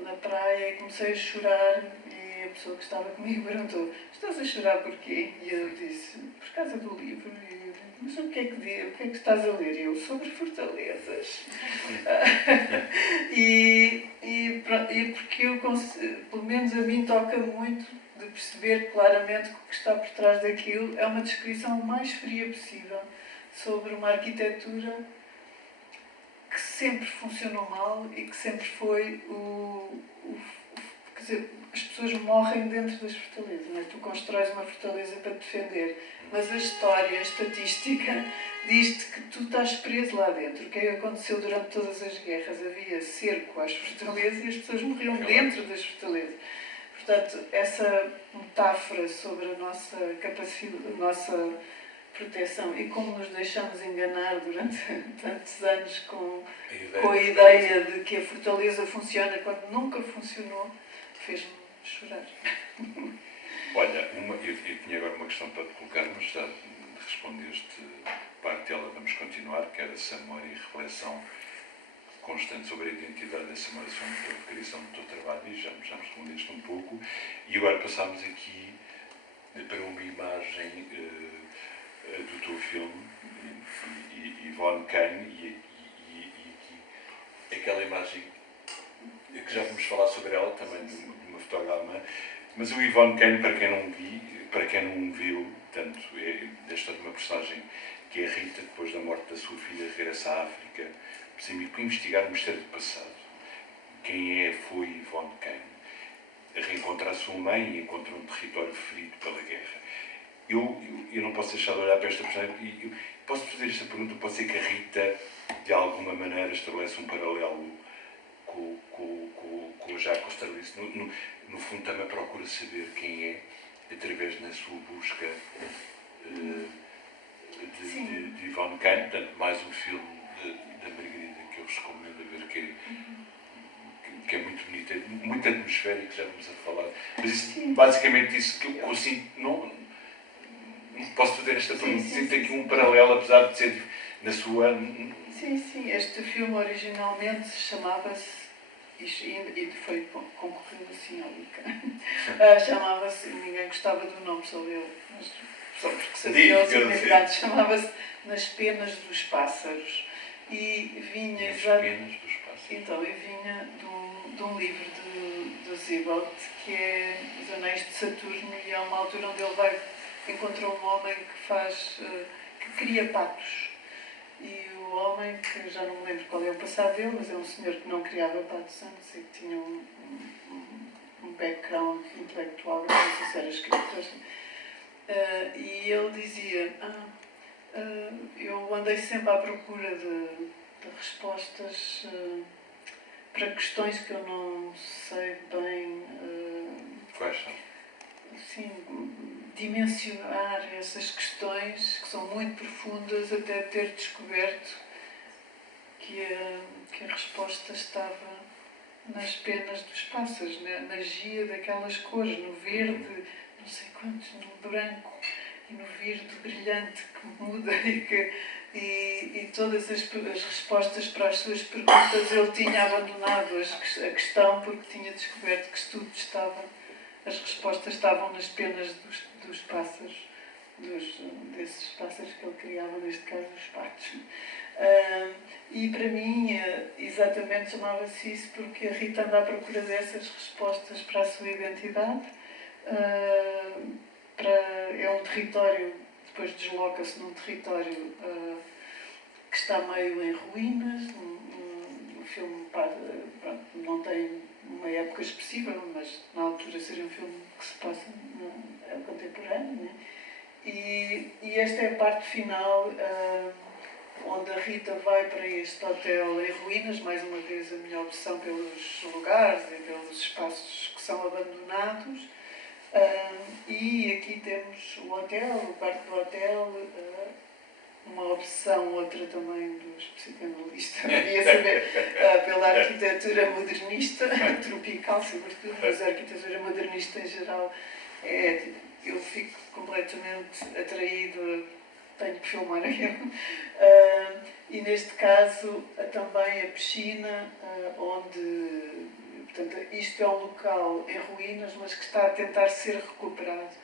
na praia e comecei a chorar, e a pessoa que estava comigo perguntou: estás a chorar porquê? E eu disse: por causa do livro. E eu disse: mas o que é que estás a ler? E eu: sobre fortalezas. e porque eu, pelo menos a mim, toca muito de perceber claramente que o que está por trás daquilo é uma descrição o mais fria possível sobre uma arquitetura que sempre funcionou mal e que sempre foi quer dizer, as pessoas morrem dentro das fortalezas, não é? Tu constróis uma fortaleza para te defender, mas a história, a estatística, diz-te que tu estás preso lá dentro. O que é que aconteceu durante todas as guerras? Havia cerco às fortalezas e as pessoas morriam dentro das fortalezas. Portanto, essa metáfora sobre a nossa capacidade, a nossa proteção e como nos deixamos enganar durante tantos anos com a ideia de que a fortaleza funciona quando nunca funcionou, fez-me chorar. Olha, eu tinha agora uma questão para te colocar, mas já respondeste parte dela, vamos continuar, que era essa memória e reflexão constante sobre a identidade dessa memória, sobre a criação do teu trabalho, e já me respondeste um pouco. E agora passamos aqui para uma imagem do teu filme, Yvonne Kane, e aquela imagem que já vamos falar sobre ela também, de uma fotógrafa alemã, mas o Yvonne Kane, para quem não viu, tanto é desta de uma personagem que é a Rita, depois da morte da sua filha, regressa à África para investigar o mistério do passado. Quem foi Yvonne Kane? Reencontra a sua mãe e encontra um território ferido pela guerra. Eu não posso deixar de olhar para esta personagem e posso fazer esta pergunta. Pode ser que a Rita, de alguma maneira, estabelece um paralelo com o Jacques Austerlitz. No fundo, também procura saber quem é, através da sua busca de Yvonne Kane. Portanto, mais um filme da Margarida que eu vos recomendo a ver, que é muito bonito, é muito atmosférico, já vamos a falar. Mas isso, basicamente isso que eu sinto, não posso fazer esta pergunta, sinto aqui um paralelo, apesar de ser na sua... Sim, este filme originalmente chamava-se, e foi concorrido assim ao ICA, chamava-se, ninguém gostava do nome, só eu, mas só porque sabia o significado, chamava-se Nas Penas dos Pássaros. E vinha Nas Penas dos Pássaros. Então, e vinha de um livro do Siebold, que é Os Anéis de Saturno, e há uma altura onde ele encontra um homem que cria patos. E o homem, que já não me lembro qual é o passado dele, mas é um senhor que não criava patos antes e que tinha um background intelectual, não sei se era escritor. E ele dizia: eu andei sempre à procura de respostas para questões que eu não sei bem. Quais são? Sim, dimensionar essas questões que são muito profundas, até ter descoberto que a resposta estava nas penas dos pássaros, na magia daquelas cores, no verde, não sei quantos, no branco e no verde brilhante que muda e todas as respostas para as suas perguntas ele tinha abandonado a questão porque tinha descoberto que as respostas estavam nas penas dos pássaros, desses pássaros que ele criava, neste caso os patos. E para mim, exatamente chamava-se isso porque a Rita anda à procura dessas respostas para a sua identidade. É um território, depois desloca-se num território que está meio em ruínas. O filme não tem uma época expressiva, mas na altura seria um filme que se passa no contemporâneo, né? E esta é a parte final, onde a Rita vai para este hotel em ruínas, mais uma vez a minha opção pelos lugares e pelos espaços que são abandonados. E aqui temos o hotel, o quarto do hotel, uma opção, outra também dos psicanalistas, devia saber, pela arquitetura modernista, tropical sobretudo, mas a arquitetura modernista em geral, eu fico completamente atraído tenho que filmar aquilo. E neste caso também a piscina, onde, portanto, isto é um local em ruínas, mas que está a tentar ser recuperado.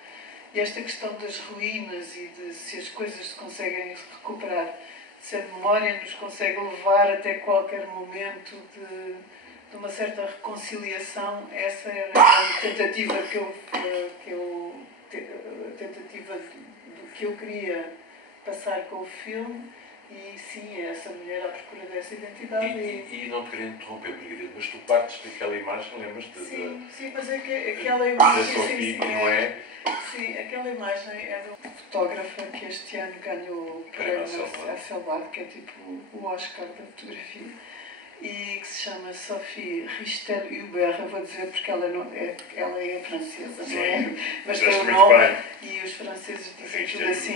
E esta questão das ruínas e de se as coisas se conseguem recuperar, se a memória nos consegue levar até qualquer momento de uma certa reconciliação, essa era a tentativa que eu queria passar com o filme. E sim, é essa mulher à procura dessa identidade. E não te queria interromper, Margarida, mas tu partes daquela imagem, lembras-te? Sim, mas é que aquela da imagem. Sophie, não é? Sim, aquela imagem é de uma fotógrafa que este ano ganhou o prémio Hasselblad, que é tipo o Oscar da fotografia, e que se chama Sophie Richtel-Hubert. Eu vou dizer porque ela é francesa, sim, não é? Mas tem o nome bem. E os franceses dizem tudo assim.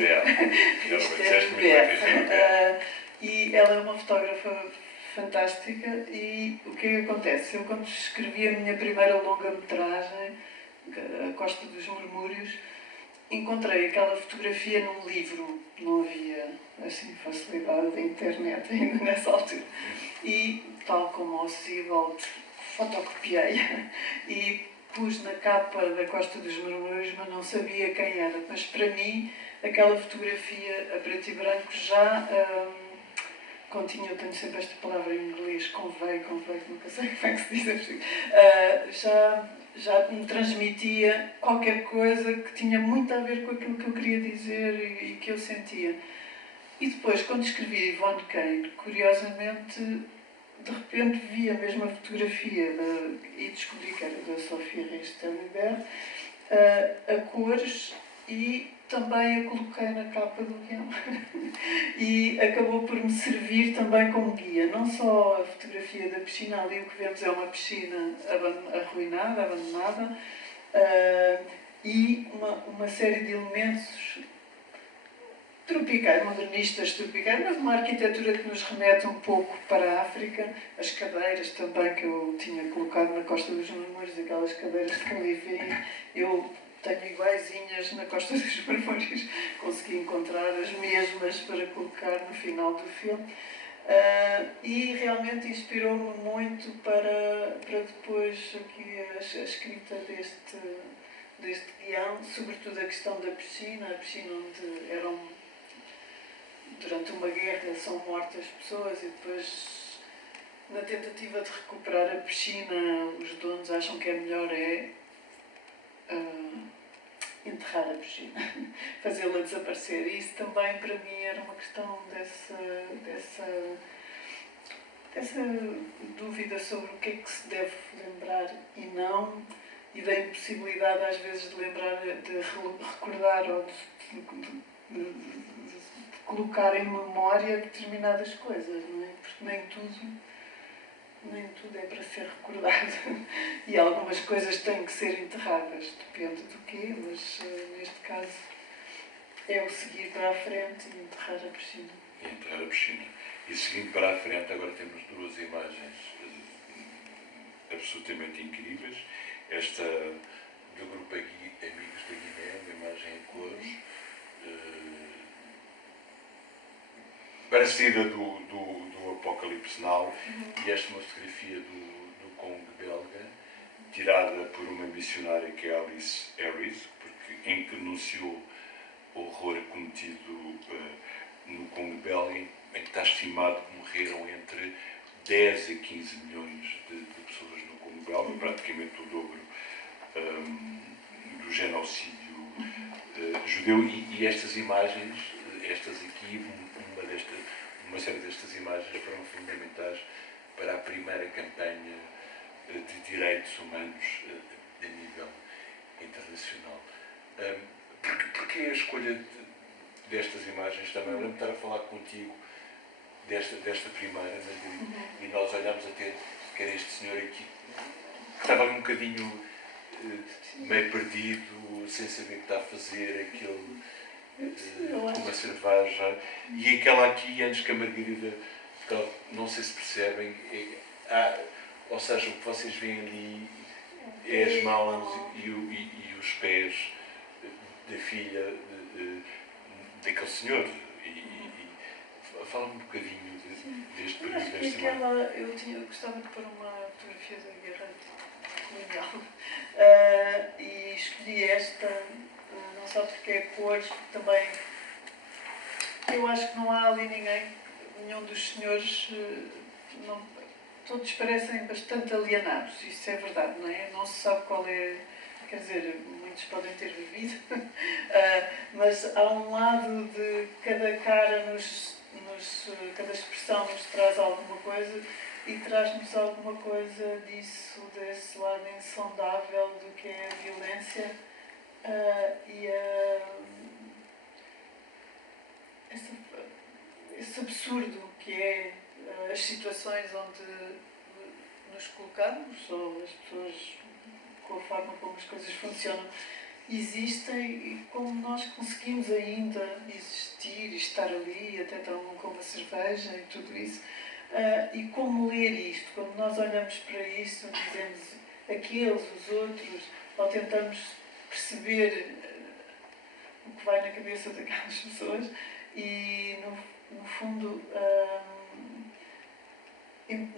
Richtel-Hubert. E ela é uma fotógrafa fantástica. E o que é que acontece? Eu, quando escrevi a minha primeira longa-metragem, A Costa dos Murmúrios, encontrei aquela fotografia num livro. Não havia assim facilidade da internet ainda nessa altura. E, tal como ao Sebald, fotocopiei e pus na capa da Costa dos Murmúrios, mas não sabia quem era. Mas para mim, aquela fotografia a preto e branco já continha, eu tenho sempre esta palavra em inglês, convey, nunca sei como é que se diz, já me transmitia qualquer coisa que tinha muito a ver com aquilo que eu queria dizer e que eu sentia. E depois, quando escrevi Yvonne Kane, curiosamente, de repente vi a mesma fotografia e descobri que era da Sophie Richtel-Hubert, a cores, e também a coloquei na capa do guião. E acabou por me servir também como guia. Não só a fotografia da piscina, ali o que vemos é uma piscina arruinada, abandonada, e uma série de elementos tropicais, modernistas tropicais, mas uma arquitetura que nos remete um pouco para a África. As cadeiras também, que eu tinha colocado na Costa dos Murmúrios, aquelas cadeiras que ali vêm, eu tenho iguaizinhas na Costa dos Murmúrios, consegui encontrar as mesmas para colocar no final do filme. E realmente inspirou-me muito para depois aqui a escrita deste guião, sobretudo a questão da piscina, a piscina onde durante uma guerra são mortas pessoas e depois, na tentativa de recuperar a piscina, os donos acham que é melhor enterrar a piscina, fazê-la desaparecer. E isso também para mim era uma questão dessa dúvida sobre o que é que se deve lembrar e não, e da impossibilidade às vezes de lembrar, de recordar ou de colocar em memória determinadas coisas, não é? Porque nem tudo é para ser recordado. E algumas coisas têm que ser enterradas, depende do quê, mas neste caso é o seguir para a frente e enterrar a piscina. E seguindo para a frente, agora temos duas imagens absolutamente incríveis. Esta do grupo Amigos da Guiné, uma imagem em cores, parecida do Apocalipse Now, e esta é uma fotografia do Congo belga, tirada por uma missionária que é Alice Harris, em que denunciou o horror cometido no Congo belga, em que está estimado que morreram entre 10 a 15 milhões de pessoas no Congo belga, praticamente o dobro do genocídio judeu. E estas imagens, estas aqui, uma série destas imagens foram fundamentais para a primeira campanha de direitos humanos a nível internacional. Porquê a escolha destas imagens também? Eu lembro de estar a falar contigo desta primeira, e nós olhámos até que era este senhor aqui, que estava ali um bocadinho meio perdido, sem saber o que está a fazer, aquele com uma cerveja, e aquela aqui, antes que a Margarida, não sei se percebem, ou seja, o que vocês veem ali é as mãos e os pés da filha daquele senhor. Fala-me um bocadinho deste Eu período acho desta que imagem. eu gostava de pôr uma fotografia da guerra colonial e escolhi esta, não só porque é cores, porque também eu acho que não há ali nenhum dos senhores, todos parecem bastante alienados, isso é verdade, não é? Não se sabe qual é, quer dizer, muitos podem ter vivido, mas há um lado de cada cara cada expressão nos traz alguma coisa e traz-nos alguma coisa disso, desse lado insondável do que é a violência e esse absurdo que é as situações onde nos colocamos, ou as pessoas, com a forma como as coisas funcionam, existem e como nós conseguimos ainda existir e estar ali, até tão com uma cerveja e tudo isso. E como ler isto, quando nós olhamos para isso, dizemos aqueles, os outros, ou tentamos perceber o que vai na cabeça daquelas pessoas e, no fundo,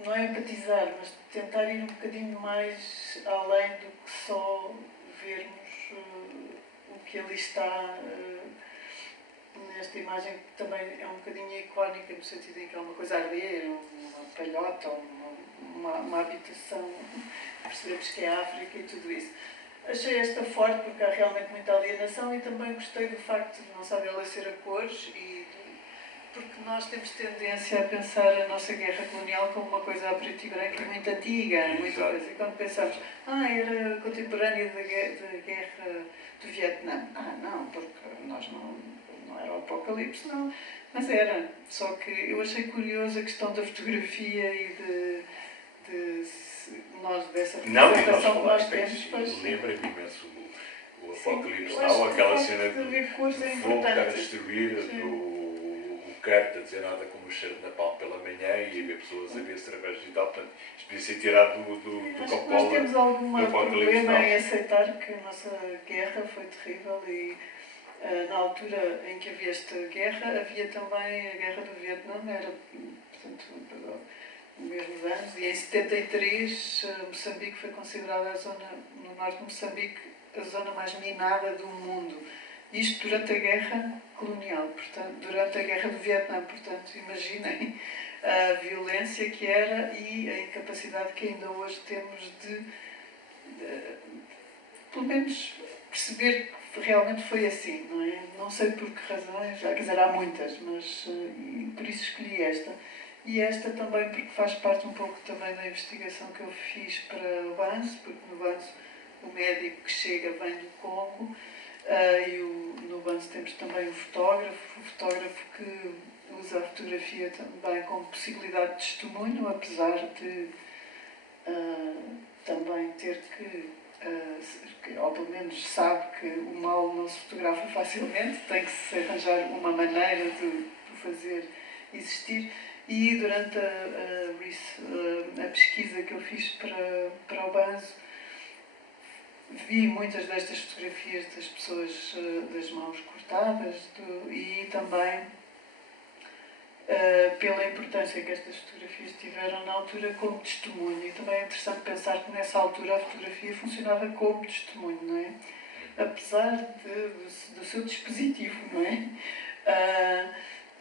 não é empatizar, mas tentar ir um bocadinho mais além do que só vermos o que ali está nesta imagem, que também é um bocadinho icónica, no sentido em que é uma coisa a arder, uma palhota, uma habitação, percebemos que é a África e tudo isso. Achei esta forte porque há realmente muita alienação e também gostei do facto de não saber ela ser a cores porque nós temos tendência a pensar a nossa guerra colonial como uma coisa a preto e branco e muito antiga, muita coisa. E quando pensamos, era contemporânea da guerra do Vietnã. Não, porque nós não era o apocalipse, não. Mas era. Só que eu achei curiosa a questão da fotografia e nós dessa representação que nós temos. Lembra-me imenso o Apocalipse Now, aquela cena de fogo estar a destruir, o Kurt a dizer nada como o cheiro de Napalm pela manhã e a ver pessoas a ver cervejas e tal. Portanto, isto podia ser tirado do Coppola. Nós temos algum problema em aceitar que a nossa guerra foi terrível e na altura em que havia esta guerra, havia também a guerra do Vietnã, era, portanto, nos mesmos anos, e em 73 Moçambique foi considerada a zona, no norte de Moçambique, a zona mais minada do mundo. Isto durante a guerra colonial, portanto, durante a guerra do Vietnã, portanto, imaginem a violência que era e a incapacidade que ainda hoje temos de pelo menos, perceber que realmente foi assim, não é? Não sei por que razões, quer dizer, há muitas, mas por isso escolhi esta. E esta também porque faz parte um pouco também da investigação que eu fiz para o BANS, porque no BANS o médico que chega vem do Congo e no BANS temos também o fotógrafo que usa a fotografia também como possibilidade de testemunho, apesar de também ter ou pelo menos sabe que o mal não se fotografa facilmente, tem que se arranjar uma maneira de o fazer existir. E durante a pesquisa que eu fiz para o BANSO, vi muitas destas fotografias das pessoas das mãos cortadas e também pela importância que estas fotografias tiveram na altura como testemunho. E também é interessante pensar que nessa altura a fotografia funcionava como testemunho, não é? Apesar do seu dispositivo, não é?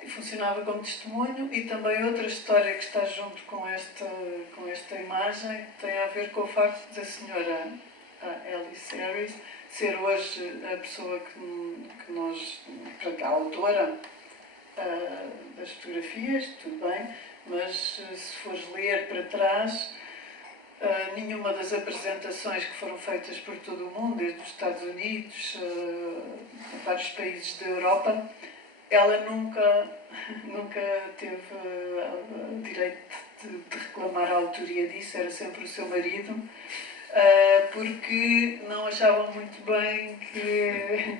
Funcionava como testemunho e também outra história que está junto com esta imagem tem a ver com o facto da senhora Alice Harris ser hoje a pessoa que nós, portanto, a autora das fotografias, tudo bem, mas se fores ler para trás, nenhuma das apresentações que foram feitas por todo o mundo, desde os Estados Unidos, vários países da Europa, ela nunca teve direito de reclamar a autoria disso, era sempre o seu marido, porque não achavam muito bem que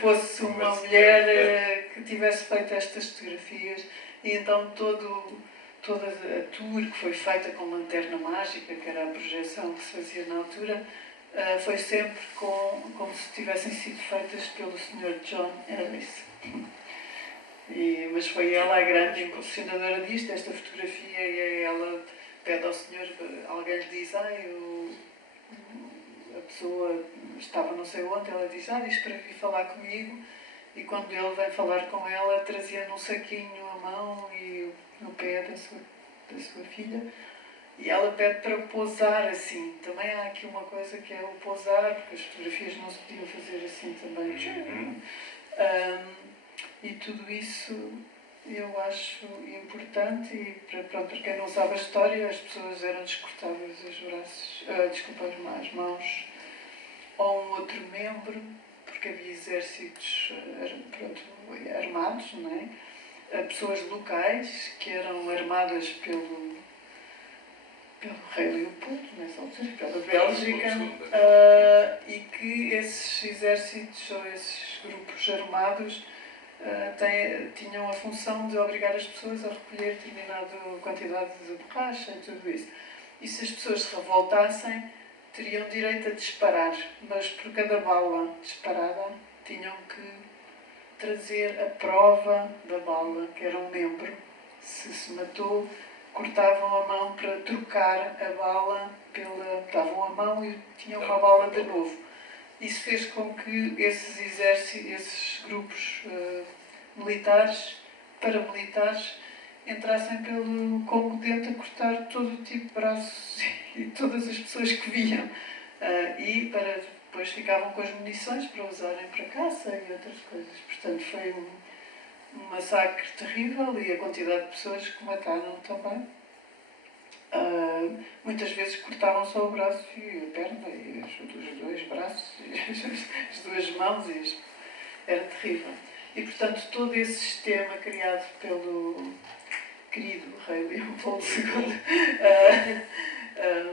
fosse uma mulher que tivesse feito estas fotografias. E então toda a tour que foi feita com lanterna mágica, que era a projeção que se fazia na altura, foi sempre como se tivessem sido feitas pelo Sr. John Ellis. Mas foi ela a grande impulsionadora disto, desta fotografia, e ela pede ao senhor, alguém lhe diz, a pessoa estava não sei onde, ela diz, diz para vir falar comigo, e quando ele vem falar com ela, trazia num saquinho a mão e no pé da sua filha, e ela pede para posar assim. Também há aqui uma coisa que é o posar, porque as fotografias não se podiam fazer assim também. E tudo isso eu acho importante, e para quem não sabe a história, as pessoas eram descortadas os braços, as mãos ou um outro membro, porque havia exércitos armados, não é? Pessoas locais que eram armadas pelo rei Leopoldo, nessa altura, pela Bélgica, e que esses exércitos ou esses grupos armados tinham a função de obrigar as pessoas a recolher determinada quantidade de borracha e tudo isso. E se as pessoas se revoltassem, teriam direito a disparar, mas por cada bala disparada tinham que trazer a prova da bala, que era um membro. Se matou, cortavam a mão para trocar a bala davam a mão e tinham uma bala de novo. Isso fez com que esses grupos militares, paramilitares, entrassem pelo Congo dentro a cortar todo o tipo de braços e todas as pessoas que viam. E depois ficavam com as munições para usarem para caça e outras coisas. Portanto, foi um massacre terrível, e a quantidade de pessoas que mataram também. Muitas vezes cortavam só o braço e a perna, e os dois braços, e as duas mãos, era terrível. E, portanto, todo esse sistema criado pelo querido rei Leopoldo II,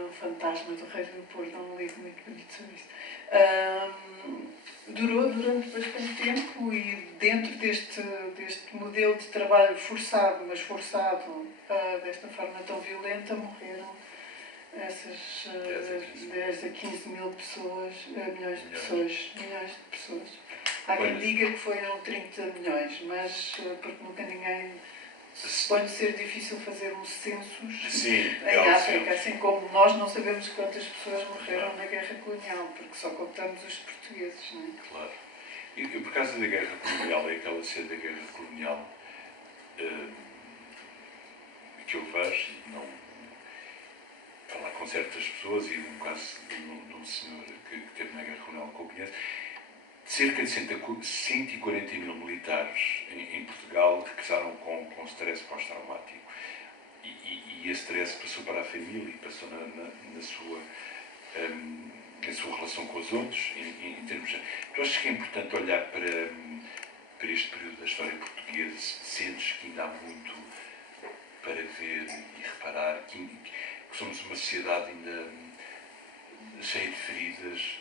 o fantasma do rei Leopoldo, não me ligo muito bonito sobre isso, durou durante bastante tempo, e dentro deste modelo de trabalho forçado, mas forçado desta forma tão violenta, morreram essas 10 a 15 mil pessoas, milhões de pessoas. Há quem diga que foram 30 milhões, mas porque nunca ninguém suponho ser difícil fazer um census em África, assim como nós não sabemos quantas pessoas morreram na guerra colonial, porque só contamos os portugueses, não é? Claro. E por causa da guerra colonial, é aquela cena da guerra colonial que eu vejo, não falar com certas pessoas, e no caso de um senhor que teve na guerra colonial que eu conheço, cerca de 140 mil militares em Portugal regressaram com stress pós-traumático. E esse stress passou para a família e passou na sua relação com os outros. Em termos, tu achas que é importante olhar para este período da história portuguesa? Sentes que ainda há muito para ver e reparar, que somos uma sociedade ainda cheia de feridas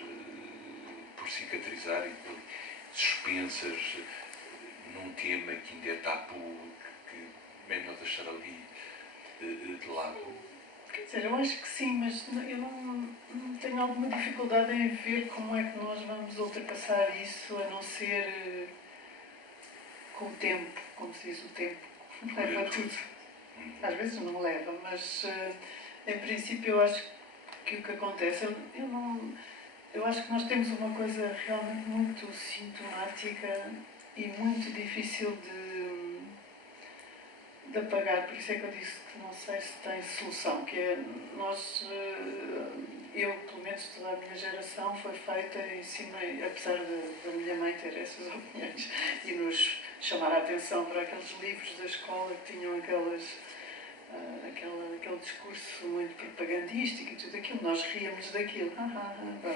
por cicatrizar e suspensas num tema que ainda é tabu, que é melhor deixar ali de lado? Quer dizer, eu acho que sim, mas eu não tenho alguma dificuldade em ver como é que nós vamos ultrapassar isso, a não ser com o tempo, como se diz, o tempo leva tudo. Às vezes não leva, mas em princípio eu acho que o que acontece, eu acho que nós temos uma coisa realmente muito sintomática e muito difícil de apagar, por isso é que eu disse que não sei se tem solução, que é eu, pelo menos toda a minha geração, foi feita em cima, apesar da minha mãe ter essas opiniões e nos chamar a atenção para aqueles livros da escola que tinham aquele discurso muito propagandístico e tudo aquilo, nós ríamos daquilo,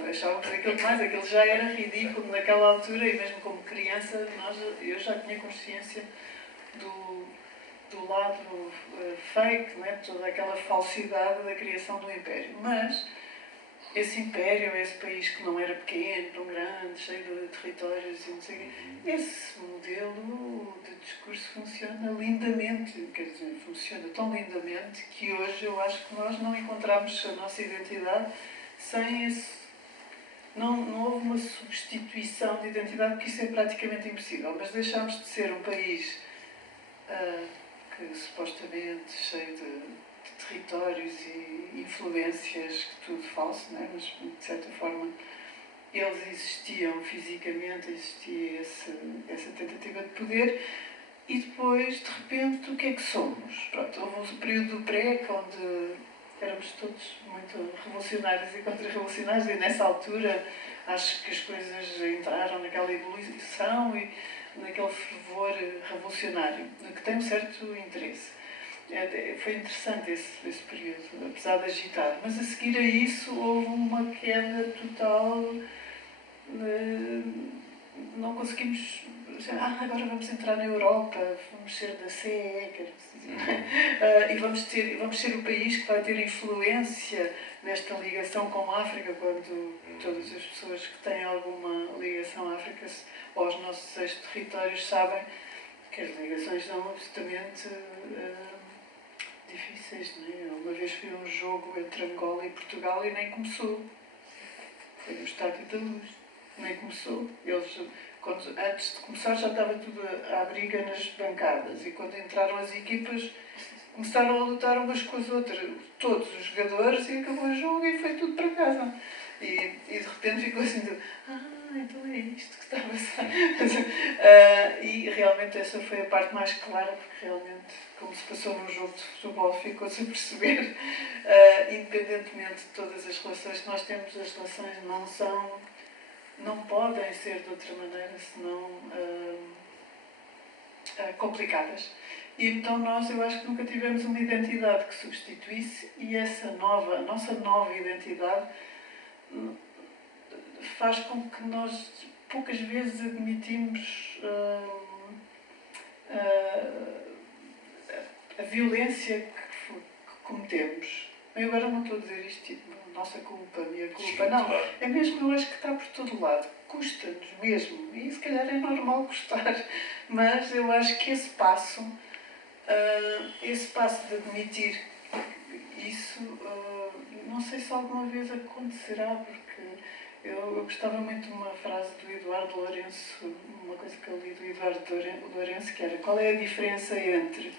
achávamos aquilo já era ridículo naquela altura, e mesmo como criança eu já tinha consciência do lado fake, não é? Toda aquela falsidade da criação do império. Mas esse império, esse país que não era pequeno, tão grande, cheio de territórios e não sei o quê, esse modelo de discurso funciona lindamente, quer dizer, funciona tão lindamente que hoje eu acho que nós não encontramos a nossa identidade sem esse... Não houve uma substituição de identidade, porque isso é praticamente impossível, mas deixámos de ser um país que supostamente cheio de territórios e influências, que tudo falso, não é? Mas de certa forma eles existiam fisicamente, existia essa tentativa de poder. E depois, de repente, o que é que somos? Pronto, houve um período do PREC onde éramos todos muito revolucionários e contra-revolucionários, e nessa altura acho que as coisas entraram naquela evolução e naquele fervor revolucionário, que tem um certo interesse. Foi interessante esse período, apesar de agitado. Mas a seguir a isso houve uma queda total. Não conseguimos dizer, agora vamos entrar na Europa, vamos ser da CE, quer dizer, e vamos ser o país que vai ter influência nesta ligação com a África, quando todas as pessoas que têm alguma ligação à África ou aos nossos ex-territórios sabem que as ligações são absolutamente difíceis. Não é? Uma vez fui a um jogo entre Angola e Portugal e nem começou. Foi no Estádio da Luz. Nem começou. Eles, antes de começar, já estava tudo à briga nas bancadas. E quando entraram as equipas, começaram a lutar umas com as outras. Todos os jogadores, e acabou o jogo e foi tudo para casa. E de repente ficou assim, então é isto que está a passar. E realmente essa foi a parte mais clara, porque realmente, como se passou num jogo de futebol, ficou-se a perceber, independentemente de todas as relações que nós temos, as relações não podem ser de outra maneira, senão complicadas. E então eu acho que nunca tivemos uma identidade que substituísse, e essa nossa nova identidade faz com que nós poucas vezes admitimos a violência que cometemos. Eu agora não estou a dizer isto tipo, nossa culpa, minha culpa, sim, não. claro. É mesmo, eu acho que está por todo lado. Custa-nos mesmo. E se calhar é normal custar. Mas eu acho que esse passo de admitir isso, não sei se alguma vez acontecerá, porque eu gostava muito de uma frase do Eduardo Lourenço, uma coisa que eu li do Eduardo Lourenço, que era: qual é a diferença entre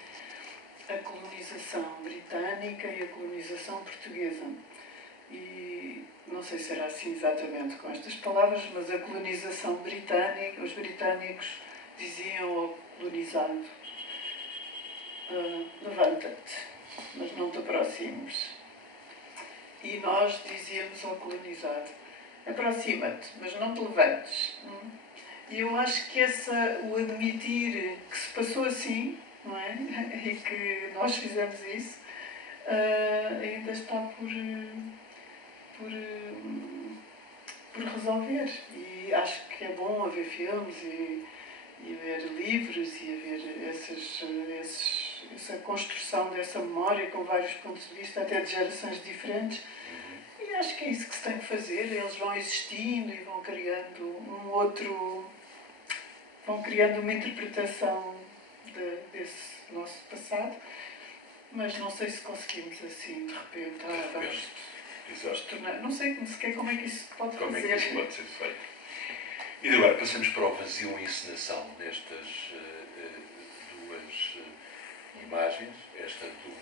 a colonização britânica e a colonização portuguesa? E não sei se era assim exatamente com estas palavras, mas a colonização britânica, os britânicos diziam ao colonizado: levanta-te, mas não te aproximes. E nós dizíamos ao colonizado: aproxima-te, mas não te levantes. E eu acho que o admitir que se passou assim, não é? E que nós fizemos isso, ainda está por resolver. E acho que é bom haver filmes e ver livros e haver essa construção dessa memória com vários pontos de vista, até de gerações diferentes. E acho que é isso que se tem que fazer. Eles vão existindo e vão criando vão criando uma interpretação desse nosso passado, mas não sei se conseguimos assim, de repente, vamos tornar... Não sei sequer como é que isso pode fazer. Como é que isso pode ser feito? E agora passamos para o vazio em encenação nestas duas imagens. Esta é do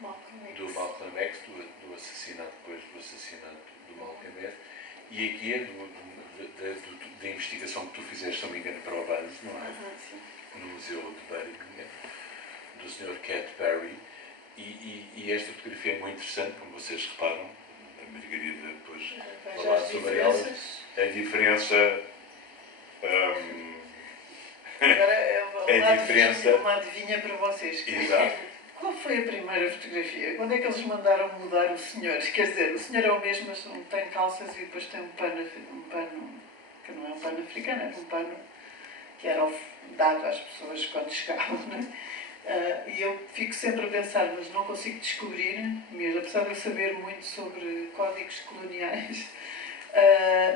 Malcolm X, do assassinato, depois do assassinato do Malcolm X, e aqui é da investigação que tu fizeste, se não me engano, para o Vance, não é? Sim. No Museu de Birmingham, do Sr. Cat Perry, e esta fotografia é muito interessante, como vocês reparam. A Margarida depois falar sobre ela. A diferença. Agora é diferença. uma adivinha para vocês. Exato. Qual foi a primeira fotografia? Quando é que eles mandaram mudar o senhor? Quer dizer, o senhor é o mesmo, mas não tem calças e depois tem um pano que não é um pano africano, é um pano que era dado às pessoas quando chegavam, não é? E eu fico sempre a pensar, mas não consigo descobrir, mesmo apesar de eu saber muito sobre códigos coloniais,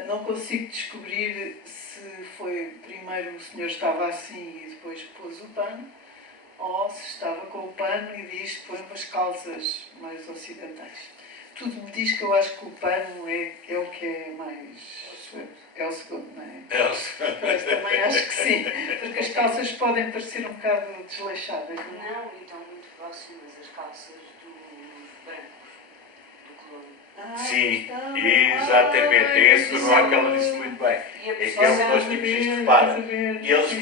não consigo descobrir se foi primeiro o senhor estava assim e depois pôs o pano, ou se estava com o pano e diz põe as calças mais ocidentais. Tudo me diz que eu acho que o pano é o que é mais... É o segundo, não é? É o segundo. Mas também acho acho que sim, porque as calças podem parecer um bocado desleixadas, não é? Não, e estão muito próximas as calças dos brancos, do clone. Sim, exatamente. É esse manual que ela disse muito bem. E a É que é um dos tipos de repara. Eles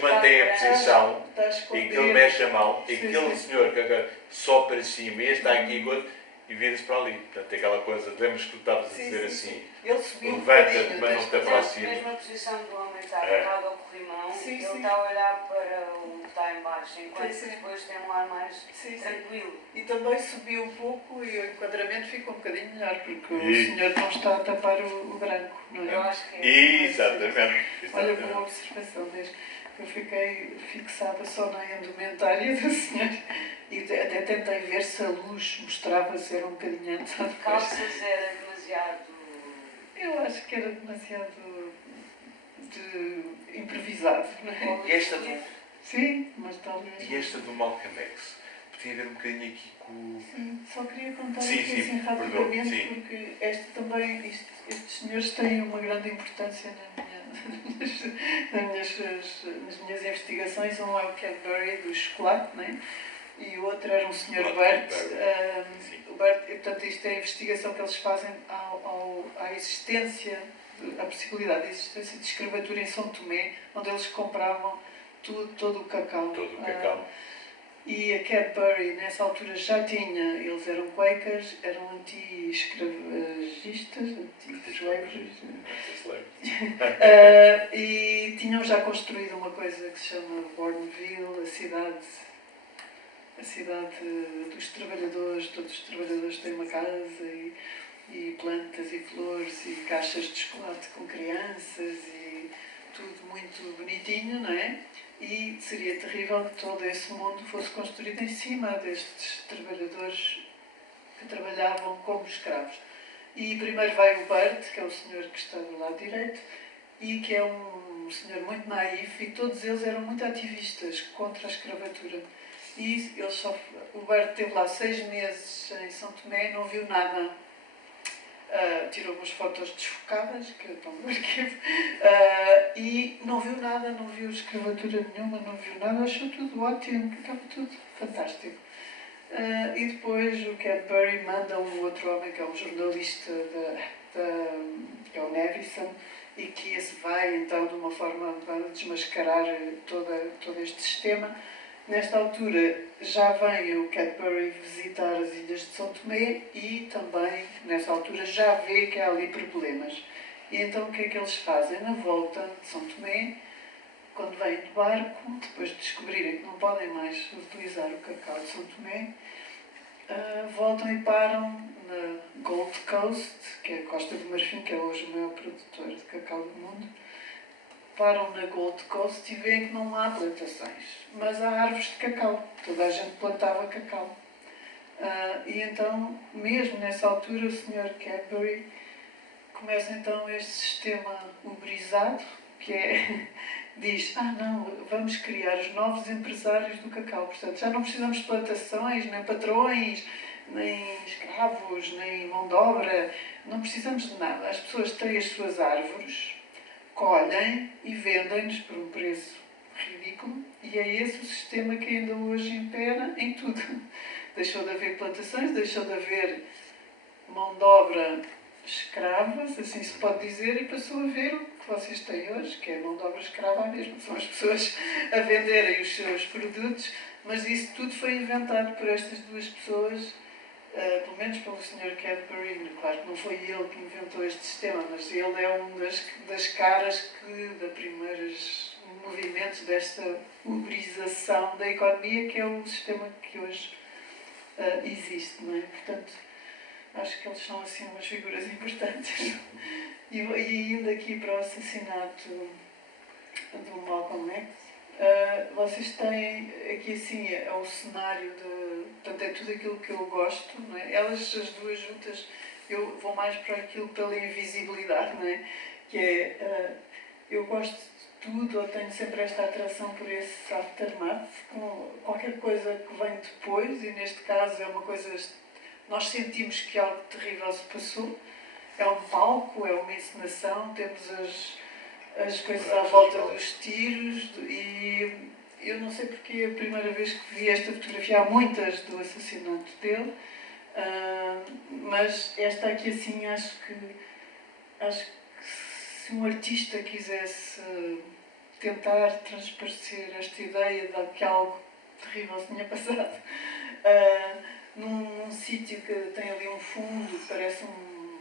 mantêm a posição em que ele mexe a mão, e aquele senhor que agora só para cima, este está aqui e vira-se para ali. Portanto, aquela coisa, lembras que tu estavas a dizer assim, Ele subiu levanta-te, mas não te A aproxima. mesma posição do homem está agarrado ao corrimão, ele está a olhar para o que está em baixo, enquanto que depois tem um ar mais tranquilo. E também subiu um pouco e o enquadramento fica um bocadinho melhor, porque o senhor não está a tapar o branco, não é? Eu acho que é. Exatamente. Olha, boa observação, desde que eu fiquei fixada só na indumentária do senhor e até tentei ver se a luz mostrava se era um bocadinho antes ou depois. Calças era demasiado... Eu acho que era demasiado improvisado, não é? E esta, Sim, mas talvez... e esta do Malcolm X? Podia ver um bocadinho aqui com... Sim, só queria contar Sim, aqui sim, assim rapidamente, sim. porque estes senhores têm uma grande importância nas minhas investigações. Um é o Cadbury do chocolate, né? E o outro era um senhor Bert. O Bert, portanto, isto é a investigação que eles fazem à existência, à possibilidade de existência de escravatura em São Tomé, onde eles compravam todo o cacau. Todo o cacau. E a Cadbury, nessa altura, já tinha, eles eram quakers, eram anti-escravagistas, anti-slavery, e tinham já construído uma coisa que se chama Bourneville, a cidade dos trabalhadores. Todos os trabalhadores têm uma casa e plantas e flores e caixas de chocolate com crianças e tudo muito bonitinho, não é? E seria terrível que todo esse mundo fosse construído em cima destes trabalhadores que trabalhavam como escravos. E primeiro vai o Bert, que é o senhor que está do lado direito, e que é um senhor muito naif, e todos eles eram muito ativistas contra a escravatura. E o Bert esteve lá 6 meses em São Tomé, não viu nada. Tirou umas fotos desfocadas, que estão no arquivo, e não viu nada, não viu escravatura nenhuma, não viu nada, achou tudo ótimo, estava tudo fantástico. E depois o Cadbury manda um outro homem, que é um jornalista, que é o Nevison, e que esse vai então de uma forma para desmascarar todo este sistema. Nesta altura já vem o Cadbury visitar as ilhas de São Tomé e também, nessa altura, já vê que há ali problemas. E então o que é que eles fazem? Na volta de São Tomé, quando vêm de barco, depois de descobrirem que não podem mais utilizar o cacau de São Tomé, voltam e param na Gold Coast, que é a Costa do Marfim, que é hoje o maior produtor de cacau do mundo. Param na Gold Coast e veem que não há plantações, mas há árvores de cacau. Toda a gente plantava cacau. E então, mesmo nessa altura, o Sr. Cadbury começa então este sistema uberizado, que diz, não, vamos criar os novos empresários do cacau. Portanto, já não precisamos de plantações, nem patrões, nem escravos, nem mão de obra. Não precisamos de nada. As pessoas têm as suas árvores, colhem e vendem-nos por um preço ridículo, e é esse o sistema que ainda hoje impera em tudo. Deixou de haver plantações, deixou de haver mão de obra escravas, assim se pode dizer, e passou a ver o que vocês têm hoje, que é mão de obra escrava mesmo. São as pessoas a venderem os seus produtos, mas isso tudo foi inventado por estas duas pessoas, pelo menos pelo Sr. Cadbury. Claro que não foi ele que inventou este sistema, mas ele é uma das caras dos primeiros movimentos desta uberização da economia, que é o sistema que hoje existe, não é? Portanto, acho que eles são assim umas figuras importantes. E indo aqui para o assassinato do Malcolm X, vocês têm aqui assim é o cenário portanto, é tudo aquilo que eu gosto, não é? Elas, as duas juntas, eu vou mais para aquilo pela invisibilidade, não é? Que é, eu gosto de tudo, eu tenho sempre esta atração por esse aftermath, com qualquer coisa que vem depois, e neste caso é uma coisa, nós sentimos que algo terrível se passou, é um palco, é uma encenação, temos as coisas à volta dos tiros, e eu não sei porque a primeira vez que vi esta fotografia, há muitas do assassinato dele, mas esta aqui assim acho que se um artista quisesse tentar transparecer esta ideia de que algo terrível se tinha passado num sítio que tem ali um fundo que parece uma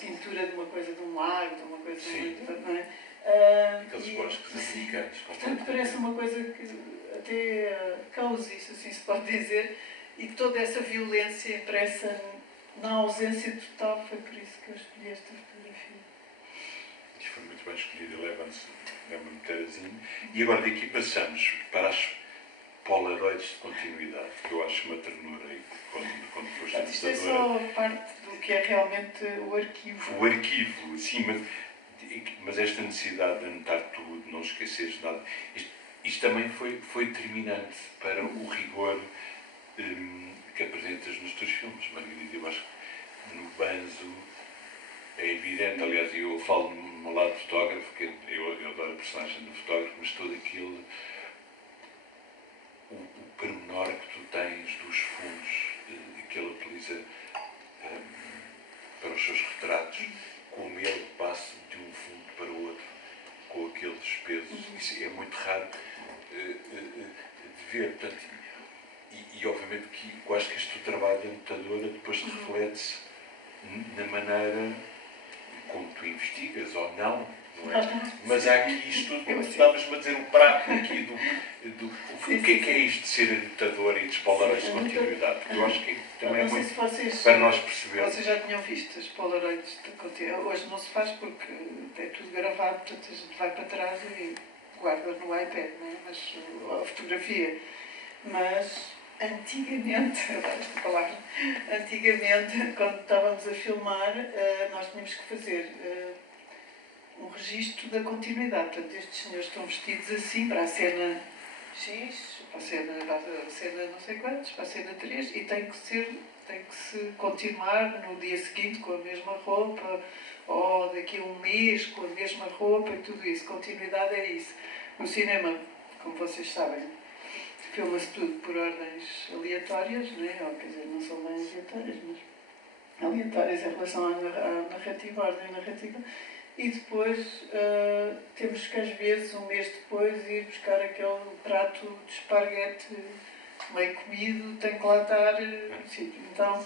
pintura de uma coisa, de um lago, de uma coisa... Sim. Não é? Aqueles bosques americanos. Portanto, parece uma coisa que até causa isso, assim se pode dizer, e toda essa violência impressa na ausência total, foi por isso que eu escolhi esta fotografia. Isto foi muito bem escolhido, leva-me assim. E agora daqui passamos para as Polaroids de continuidade, que eu acho uma ternura aí, quando foste administradora. Isto é só parte do que é realmente o arquivo. O arquivo, sim, mas esta necessidade de anotar tudo, não esqueceres nada, isto também foi determinante para o rigor que apresentas nos teus filmes, Margarida. Eu acho que no Banzo é evidente, aliás, eu falo no meu lado fotógrafo, que eu adoro a personagem do fotógrafo, mas todo aquele o pormenor que tu tens dos fundos que ele utiliza para os seus retratos, como ele passa de um fundo para o outro, com aqueles pesos. Isso é muito raro de ver. Portanto, e obviamente que eu acho que este trabalho de anotadora depois te reflete-se na maneira como tu investigas ou não, não é? Mas há aqui isto, estavas-me a dizer o prato aqui o que é isto de ser anotador e de Polaroids de continuidade? Porque eu acho que também é muito para nós percebermos. Vocês já tinham visto as Polaroids de continuidade. Hoje não se faz porque é tudo gravado, portanto a gente vai para trás e guarda no iPad, não é? Mas a fotografia. Mas antigamente, adoro esta palavra, antigamente, quando estávamos a filmar, nós tínhamos que fazer um registro da continuidade. Portanto, estes senhores estão vestidos assim para a cena X, para a cena não sei quantos, para a cena 3, e tem que se continuar no dia seguinte com a mesma roupa, ou daqui a um mês com a mesma roupa e tudo isso. Continuidade é isso. No cinema, como vocês sabem, filma-se tudo por ordens aleatórias, não é? Ou, quer dizer, não são bem aleatórias, mas aleatórias em relação à narrativa, à ordem narrativa. E depois temos que, às vezes, um mês depois, ir buscar aquele prato de esparguete meio comido, tem que lá estar no sítio. Então,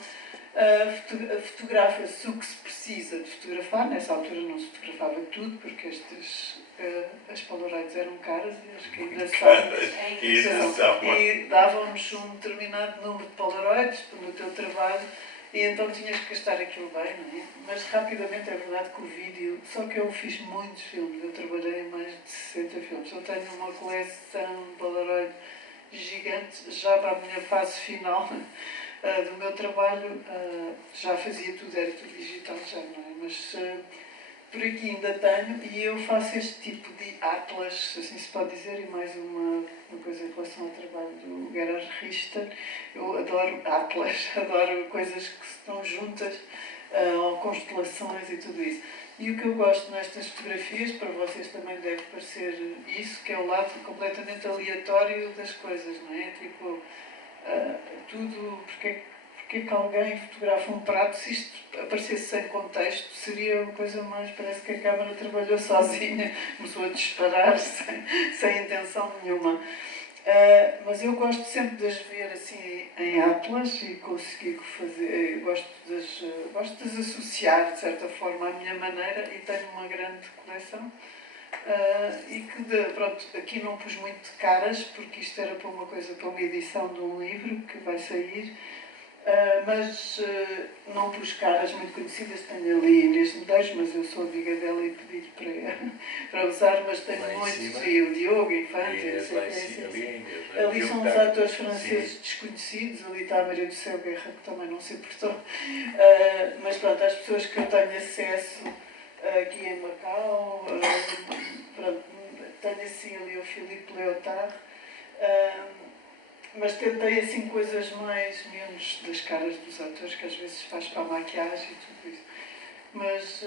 fotografa-se o que se precisa de fotografar. Nessa altura não se fotografava tudo, porque as Polaroids eram caras, e acho que ainda são. E davam-nos um determinado número de Polaroids no teu trabalho, e então tinhas que gastar aquilo bem, não é? Mas rapidamente é verdade que o vídeo... Só que eu fiz muitos filmes, eu trabalhei em mais de 60 filmes. Eu tenho uma coleção de Polaroid gigante, já para a minha fase final do meu trabalho. Já fazia tudo, era tudo digital já, não é? Mas por aqui ainda tenho, e eu faço este tipo de atlas, assim se pode dizer, e mais uma coisa em relação ao trabalho do Gerhard Richter. Eu adoro atlas, adoro coisas que estão juntas, ou constelações e tudo isso. E o que eu gosto nestas fotografias, para vocês também deve parecer isso, que é o lado completamente aleatório das coisas, não é? Tipo, tudo, porque é que alguém fotografa um prato? Se isto aparecesse sem contexto, seria uma coisa mais... Parece que a câmara trabalhou sozinha, começou a disparar sem intenção nenhuma. Mas eu gosto sempre de as ver assim em atlas, e consigo fazer... Gosto de as associar, de certa forma, à minha maneira, e tenho uma grande coleção. E que, pronto, aqui não pus muito de caras, porque isto era para uma edição de um livro que vai sair. Mas não pus caras muito conhecidas. Tenho ali Inês Medeiros, mas eu sou amiga dela e pedi para usar, mas tenho muitos, e o Diogo Infante, ali são os atores franceses desconhecidos, ali está a Maria do Céu Guerra, que também não se importou, mas pronto, às pessoas que eu tenho acesso aqui em Macau, pronto, tenho assim ali o Philippe Léotard, mas tentei assim coisas menos das caras dos atores, que às vezes faz para a maquiagem e tudo isso. Mas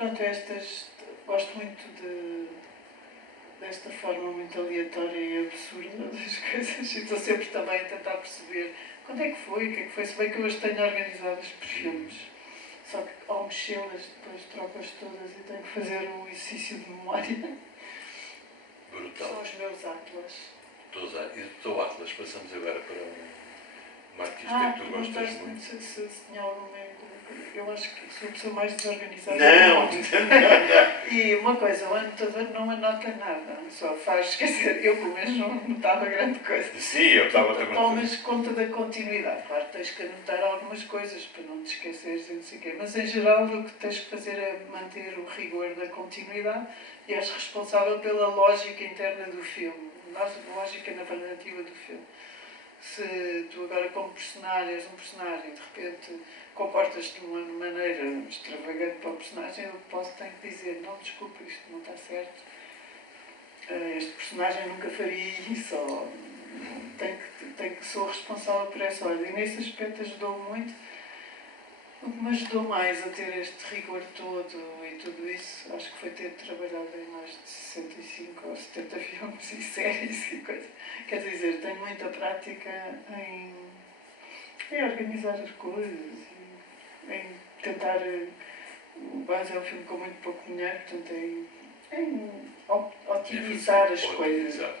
pronto, gosto muito desta forma muito aleatória e absurda das coisas, e estou sempre também a tentar perceber quando é que foi, o que é que foi, se bem que eu as tenho organizadas por filmes. Só que ao mexê-las depois troco-as todas e tenho que fazer um exercício de memória. Brutal. São os meus atlas. E do teu atlas passamos agora para uma artista que tu gostas muito. Se tinha alguma... Eu acho que sou a pessoa mais desorganizada. Não! E uma coisa, o ano todo não anota nada. Só faz, quer dizer, eu pelo menos não notava grande coisa. Sim, eu estava também. Tomas conta da continuidade. Claro que tens que anotar algumas coisas para não te esqueceres e não sei o quê. Mas em geral o que tens que fazer é manter o rigor da continuidade e és responsável pela lógica interna do filme. Lógica narrativa do filme. Se tu agora como personagem és um personagem e de repente comportas-te de uma maneira extravagante para o personagem, eu tenho que dizer, não, desculpa, isto não está certo. Este personagem nunca faria isso, ou sou responsável por essa ordem. E nesse aspecto ajudou muito. O que me ajudou mais a ter este rigor todo e tudo isso, acho que foi ter trabalhado em mais de 65 ou 70 filmes e séries e coisas. Quer dizer, tenho muita prática em organizar as coisas, em tentar... O Buzz é um filme com muito pouco dinheiro, portanto, em otimizar as coisas.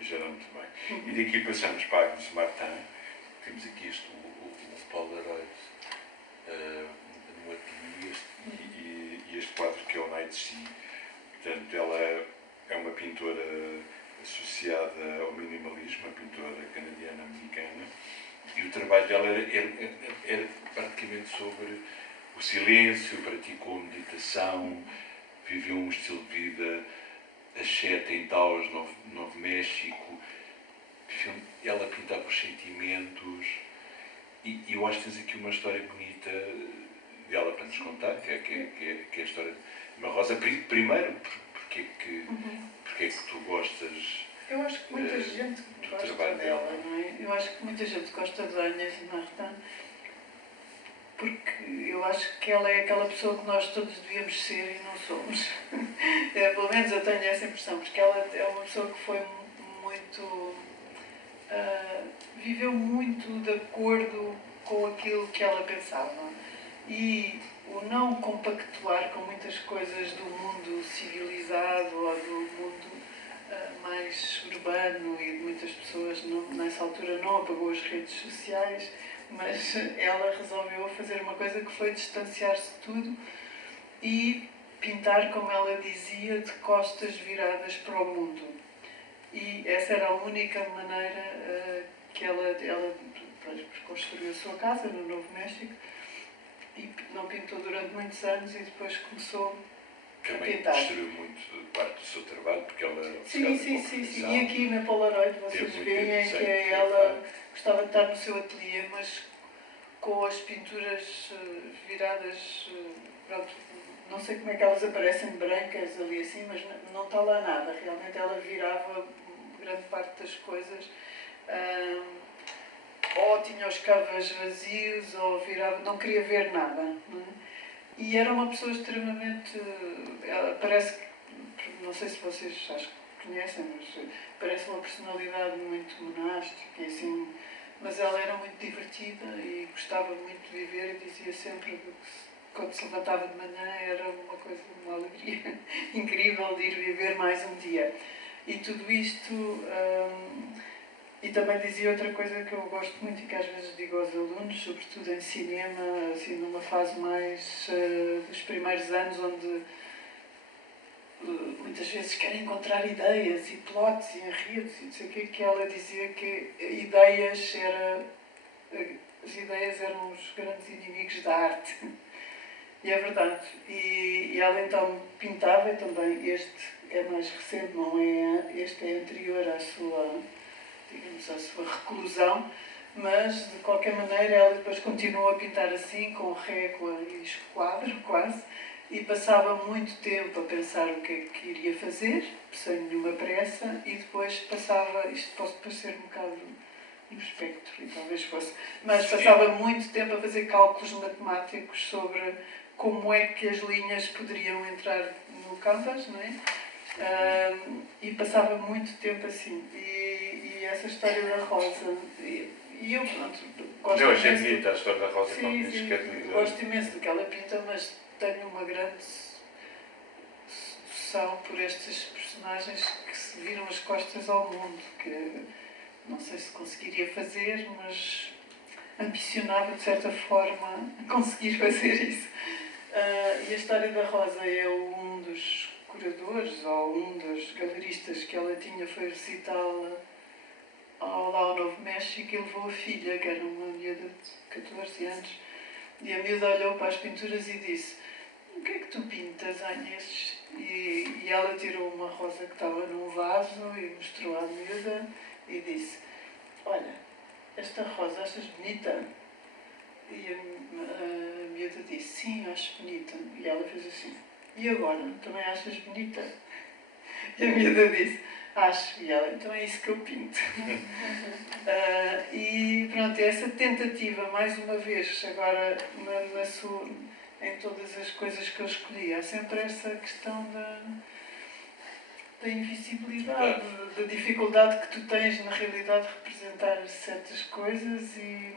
Geral muito bem. E daqui passamos para Agnes Martin. Temos aqui o Polaroid no ateliê e este quadro que é o Night Sea. Portanto, ela é uma pintora associada ao minimalismo, uma pintora canadiana-americana, e o trabalho dela era praticamente sobre o silêncio, praticou meditação, viveu um estilo de vida asceta em Taos, Novo México. Ela pintava os sentimentos e eu acho que tens aqui uma história bonita dela para nos contar, que é a história de uma Rosa. Primeiro, porque é que tu gostas? Eu acho que muita gente gosta dela, não é? Eu acho que muita gente gosta de Agnes Martin porque eu acho que ela é aquela pessoa que nós todos devíamos ser e não somos. Pelo menos eu tenho essa impressão, porque ela é uma pessoa que foi muito... viveu muito de acordo com aquilo que ela pensava. E o não compactuar com muitas coisas do mundo civilizado ou do mundo mais urbano, e muitas pessoas nessa altura não apagou as redes sociais, mas ela resolveu fazer uma coisa que foi distanciar-se de tudo e pintar, como ela dizia, de costas viradas para o mundo. E essa era a única maneira que ela construiu a sua casa no Novo México e não pintou durante muitos anos e depois começou a pintar. Destruiu muito parte do seu trabalho, porque ela... Sim. E aqui na Polaroid vocês veem que ela gostava de estar no seu ateliê, mas com as pinturas viradas, pronto, não sei como é que elas aparecem brancas ali assim, mas não está lá nada. Realmente ela virava grande parte das coisas, ou tinha os covers vazios, ou virava, não queria ver nada. Não é? E era uma pessoa extremamente, parece que, não sei se vocês acho que conhecem, mas parece uma personalidade muito monástica e assim, mas ela era muito divertida e gostava muito de viver e dizia sempre que quando se levantava de manhã era uma alegria incrível de ir viver mais um dia. E tudo isto, e também dizia outra coisa que eu gosto muito e que às vezes digo aos alunos, sobretudo em cinema, assim numa fase mais dos primeiros anos, onde muitas vezes querem encontrar ideias e plots e enredos e não sei o quê, que ela dizia que as ideias eram os grandes inimigos da arte. E é verdade. E ela então pintava também, este é mais recente, não é? Este é anterior à sua, digamos, à sua reclusão, mas de qualquer maneira ela depois continuou a pintar assim, com régua e esquadro quase, e passava muito tempo a pensar o que é que iria fazer, sem nenhuma pressa, e depois passava, isto pode parecer um bocado no espectro, e talvez fosse, mas passava muito tempo a fazer cálculos matemáticos sobre como é que as linhas poderiam entrar no canvas, não é? E passava muito tempo assim. E essa história da rosa, e eu, pronto, gosto eu achei imenso. bonita a história da rosa, Sim, sim, gosto imenso do que ela pinta, mas tenho uma grande sedução por estes personagens que se viram as costas ao mundo, que não sei se conseguiria fazer, mas ambicionava de certa forma conseguir fazer isso. E a história da Rosa é um dos curadores ou um dos galeristas que ela tinha, foi visitá-la lá ao Novo México e levou a filha, que era uma miúda de 14 anos, e a miúda olhou para as pinturas e disse: "O que é que tu pintas, Agnes?" E ela tirou uma rosa que estava num vaso e mostrou à miúda e disse: "Olha, esta rosa achas bonita?" E a miúda disse: "Sim, acho bonita." E ela fez assim: "E agora? Também achas bonita?" E a miúda disse: "Acho." E ela: "Então é isso que eu pinto." E pronto, essa tentativa, mais uma vez, agora em todas as coisas que eu escolhi, há sempre essa questão da invisibilidade, da dificuldade que tu tens na realidade de representar certas coisas e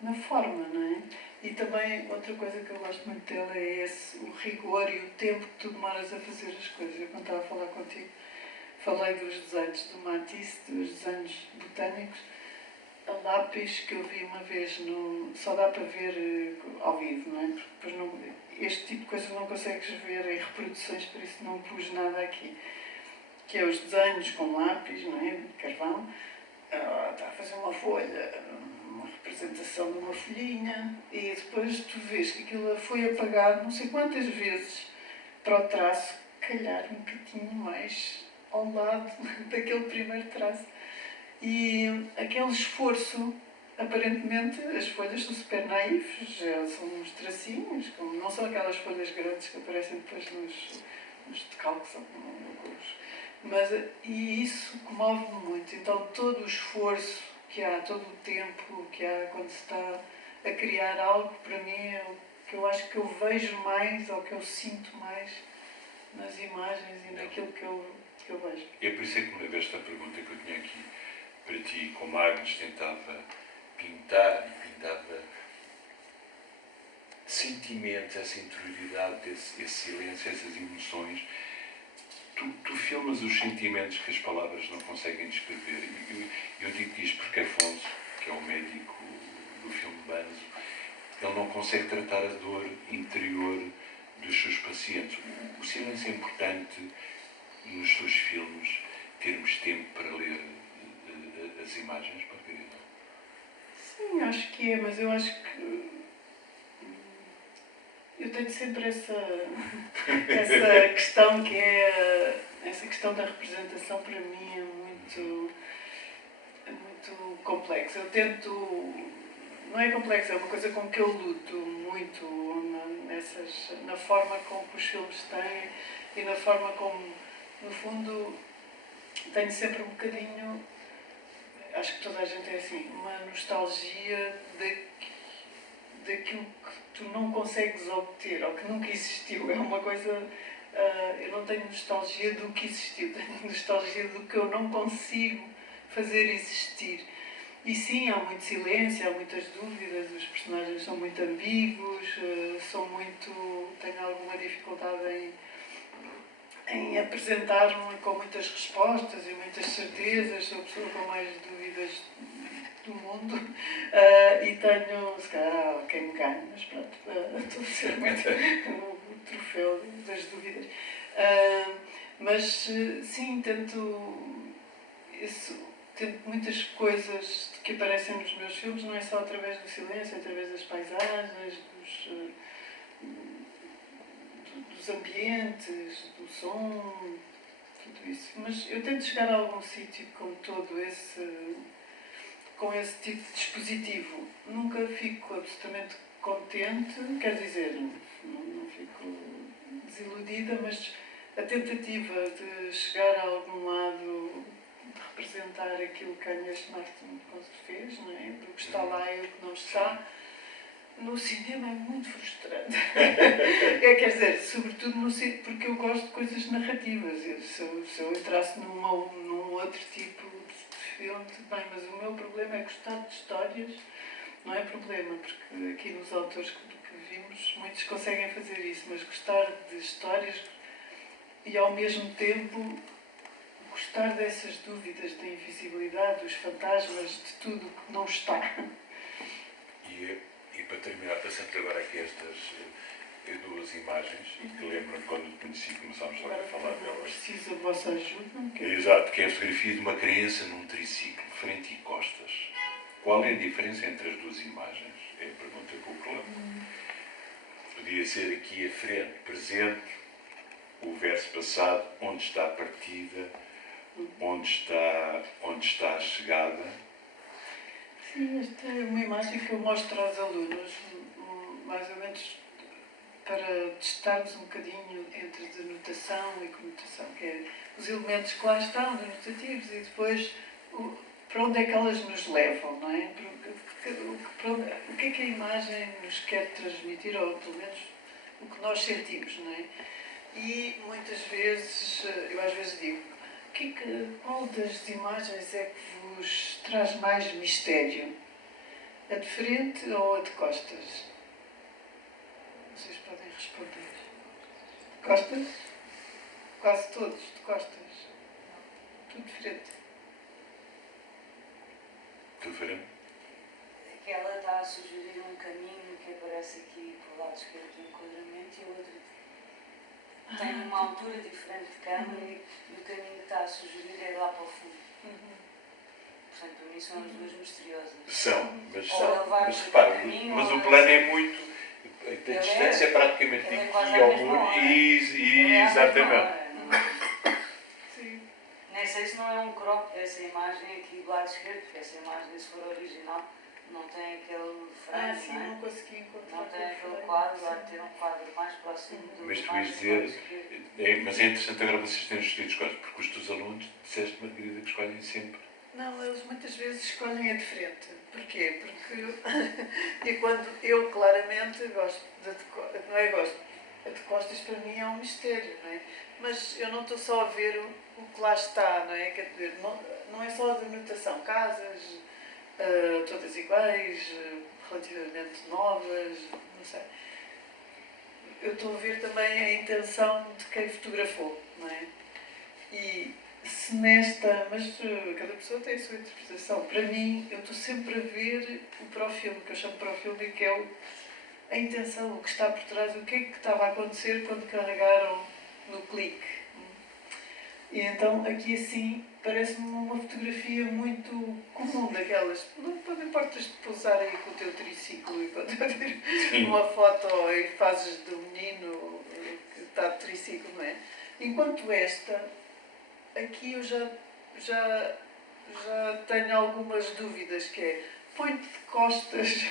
na forma, não é? E também outra coisa que eu gosto muito dela é o rigor e o tempo que tu demoras a fazer as coisas. Eu quando estava a falar contigo, falei dos desenhos do Matisse, dos desenhos botânicos, a lápis que eu vi uma vez, só dá para ver ao vivo, não é? Porque depois este tipo de coisas não consegues ver em reproduções, por isso não pus nada aqui. Que é os desenhos com lápis, não é? De carvão. Está a fazer uma folha, uma representação de uma folhinha, e depois tu vês que aquilo foi apagado não sei quantas vezes para o traço, calhar um bocadinho mais ao lado daquele primeiro traço. E aquele esforço, aparentemente, as folhas são super naifes, são uns tracinhos, não são aquelas folhas grandes que aparecem depois nos decalques. E isso comove-me muito. Então, todo o esforço que há, todo o tempo que há quando se está a criar algo, para mim é o que eu acho que eu vejo mais, ou que eu sinto mais nas imagens e naquilo que eu vejo. É por isso é que me lembro esta pergunta que eu tinha aqui para ti, como a Agnes tentava pintar e pintava sentimentos, essa interioridade, esse silêncio, essas emoções. Tu filmas os sentimentos que as palavras não conseguem descrever. Eu digo isto porque Afonso, que é o médico do filme Banzo, ele não consegue tratar a dor interior dos seus pacientes. O silêncio é importante nos seus filmes, termos tempo para ler as imagens, Margarida? Sim, acho que é, mas eu acho que eu tenho sempre essa questão que é essa questão da representação, para mim é muito complexa. Eu tento, não é complexo, é uma coisa com que eu luto muito na forma como os filmes têm e na forma como, no fundo, tenho sempre um bocadinho, acho que toda a gente é assim, uma nostalgia daquilo que tu não consegues obter ou que nunca existiu. É uma coisa. Eu não tenho nostalgia do que existiu, tenho nostalgia do que eu não consigo fazer existir. E sim, há muito silêncio, há muitas dúvidas, os personagens são muito ambíguos, tenho alguma dificuldade em apresentar-me com muitas respostas e muitas certezas, sou a pessoa com mais dúvidas do mundo, e tenho, se calhar, quem me ganha, mas pronto, estou a ser muito o troféu das dúvidas. Mas sim, tento muitas coisas que aparecem nos meus filmes, não é só através do silêncio, é através das paisagens, dos ambientes, do som, tudo isso. Mas eu tento chegar a algum sítio com esse tipo de dispositivo. Nunca fico absolutamente contente, quer dizer, não fico desiludida, mas a tentativa de chegar a algum lado, de representar aquilo que a Agnes Martin fez, não é? Do que está lá e o que não está, no cinema é muito frustrante. Quer dizer, sobretudo porque eu gosto de coisas narrativas. Se eu entrasse num outro tipo de filme, tudo bem, mas o meu problema é gostar de histórias. Não é problema, porque aqui nos autores que vimos, muitos conseguem fazer isso, mas gostar de histórias e ao mesmo tempo gostar dessas dúvidas da invisibilidade, dos fantasmas, de tudo o que não está. E para terminar, passando agora aqui estas duas imagens, e que lembro-me quando te conheci, começámos logo a falar delas. Preciso da vossa ajuda. Exato, que é a fotografia de uma criança num triciclo, frente e costas. Qual é a diferença entre as duas imagens? É a pergunta que eu coloco. Podia ser aqui a frente, presente, o verso passado, onde está a partida, onde está a chegada. Sim, esta é uma imagem que eu mostro aos alunos, mais ou menos para testarmos um bocadinho entre denotação e conotação, que é os elementos que lá estão, denotativos, e depois para onde é que elas nos levam, não é? O que é que a imagem nos quer transmitir, ou pelo menos o que nós sentimos, não é? E muitas vezes, eu às vezes digo, qual das imagens é que vos traz mais mistério? A de frente ou a de costas? Vocês podem responder. De costas? Quase todos de costas. Tudo diferente. Tudo diferente? Aquela está a sugerir um caminho que aparece aqui pelo lado esquerdo do enquadramento e o outro tem uma altura diferente de câmera e o caminho que está a sugerir é lá para o fundo. Portanto, para mim são as duas misteriosas. São, mas repare, mas o plano é muito. A distância é praticamente aqui ao muro. Exatamente. Sim. Nem sei se não é um crop dessa imagem aqui do lado esquerdo, porque essa imagem, se for original, não tem aquele frame, sim, não é? não consegui encontrar. Não tem aquele quadro, há de ter um quadro mais próximo do Mas tu ias dizer, mas é interessante agora vocês terem escolhido as coisas, porque os teus alunos, disseste, Margarida, que escolhem sempre. Não, eles muitas vezes escolhem a de frente. Porquê? Porque e quando eu claramente gosto não é gosto, a de costas para mim é um mistério, não é? Mas eu não estou só a ver o que lá está, não é? Quer dizer, não é só a denotação, casas, todas iguais, relativamente novas, não sei. Eu estou a ver também a intenção de quem fotografou, não é? E se mas cada pessoa tem a sua interpretação. Para mim, eu estou sempre a ver o profilme, que eu chamo de profilme, que é a intenção, o que está por trás, o que é que estava a acontecer quando carregaram no clique. E então, aqui assim, parece-me uma fotografia muito comum daquelas. Não importas de pousar aí com o teu triciclo e quando eu tiro uma foto e fazes do menino que está de triciclo, não é? Enquanto esta, aqui eu já tenho algumas dúvidas, que é, põe-te de costas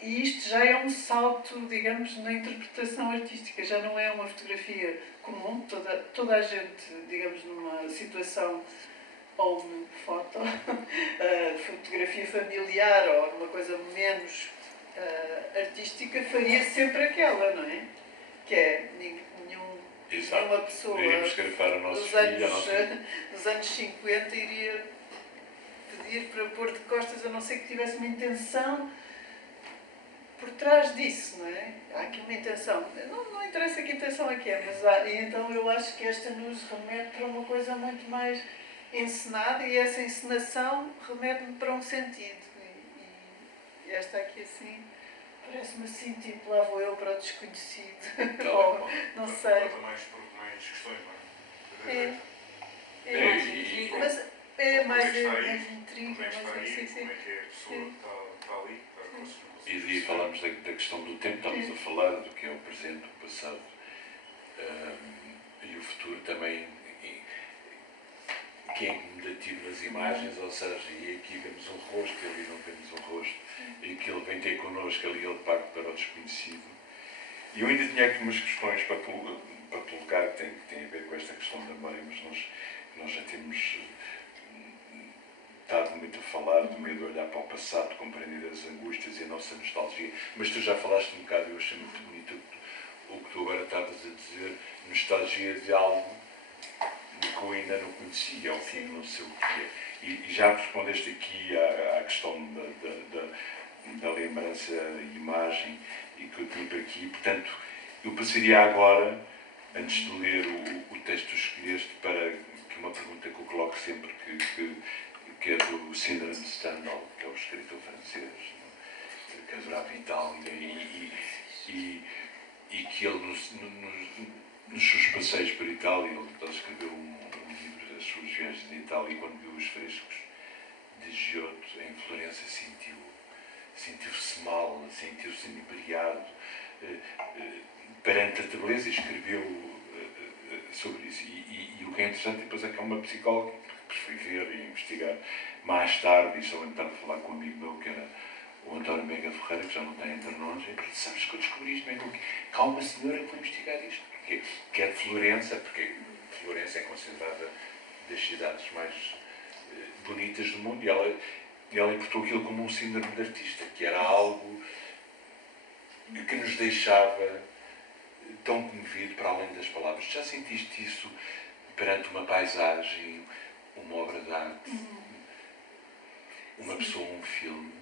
e isto já é um salto, digamos, na interpretação artística, já não é uma fotografia comum, toda a gente, digamos, numa situação home foto, fotografia familiar ou numa coisa menos artística, faria sempre aquela, não é? Que é nenhuma pessoa dos anos 50 iria pedir para pôr de costas, a não ser que tivesse uma intenção por trás disso, não é? Há aqui uma intenção. Não interessa que intenção é que é, mas há, e então eu acho que esta nos remete para uma coisa muito mais encenada e essa encenação remete-me para um sentido. E esta aqui assim, parece-me assim, tipo, lá vou eu para o desconhecido. Ou, não sei. Mais questões, não é? Mas é mais intriga, mais como é que a pessoa está ali, E daí falamos da questão do tempo, estamos a falar do que é o presente, o passado e o futuro também, que é incomodativo nas imagens, ou seja, e aqui vemos um rosto, e ali não vemos um rosto, e que ele vem ter connosco, ali ele parte para o desconhecido. E eu ainda tinha aqui umas questões para colocar, que têm a ver com esta questão da memória, mas nós já temos estado muito a falar do medo de olhar para o passado, compreender as angústias e a nossa nostalgia, mas tu já falaste um bocado, eu achei muito bonito o que tu agora estavas a dizer, nostalgia de algo que eu ainda não conhecia, ao fim não sei o que é. E já respondeste aqui à questão da lembrança, imagem, e que eu tenho aqui, portanto, eu passaria agora, antes de ler o texto que tu escolheste, para que uma pergunta que eu coloco sempre, que é do Síndrome de Stendhal, que é o escritor francês, que adorava Itália, e que ele, nos seus passeios por Itália, ele escreveu um livro das suas viagens de Itália, e quando viu os frescos de Giotto em Florença, sentiu-se mal, sentiu-se inebriado perante a beleza, e escreveu sobre isso. E o que é interessante depois é que é uma psicóloga que fui ver e investigar mais tarde, e só lembro de falar com um amigo meu que era o António Mega Ferreira, que já não tem entre nós, e disse: sabes que eu descobri isto mesmo? Que há uma senhora que foi investigar isto, que é de Florença, porque Florença é considerada das cidades mais bonitas do mundo, e ela importou aquilo como um síndrome de artista, que era algo que nos deixava tão comovido para além das palavras. Já sentiste isso perante uma paisagem, uma obra de arte, uma pessoa, um filme?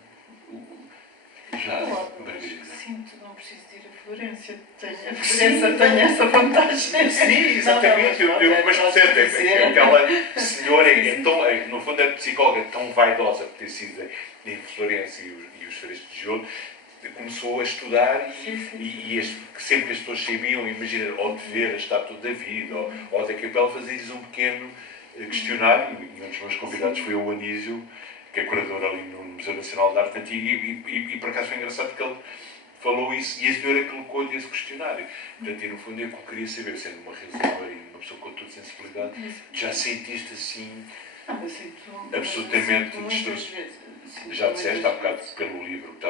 Já, Margarida? Sinto, não preciso de ir a Florença. A Florença tem essa vantagem. Sim, exatamente. Mas percebe, aquela senhora, no fundo, a psicóloga tão vaidosa por ter sido em Florença e os frescos de Giotto, começou a estudar e sempre que as pessoas sabiam, imagina, ou de ver a estátua da vida, ou da Capela, fazia-lhes um pequeno questionário, e um dos meus convidados foi o Anísio, que é curador ali no Museu Nacional de Arte Antiga, e por acaso foi engraçado porque ele falou isso, e a senhora colocou-lhe esse questionário. Portanto, e no fundo é que eu queria saber, sendo uma realizadora e uma pessoa com toda sensibilidade, já sentiste assim, eu sinto absolutamente destruído? Já disseste há bocado pelo livro que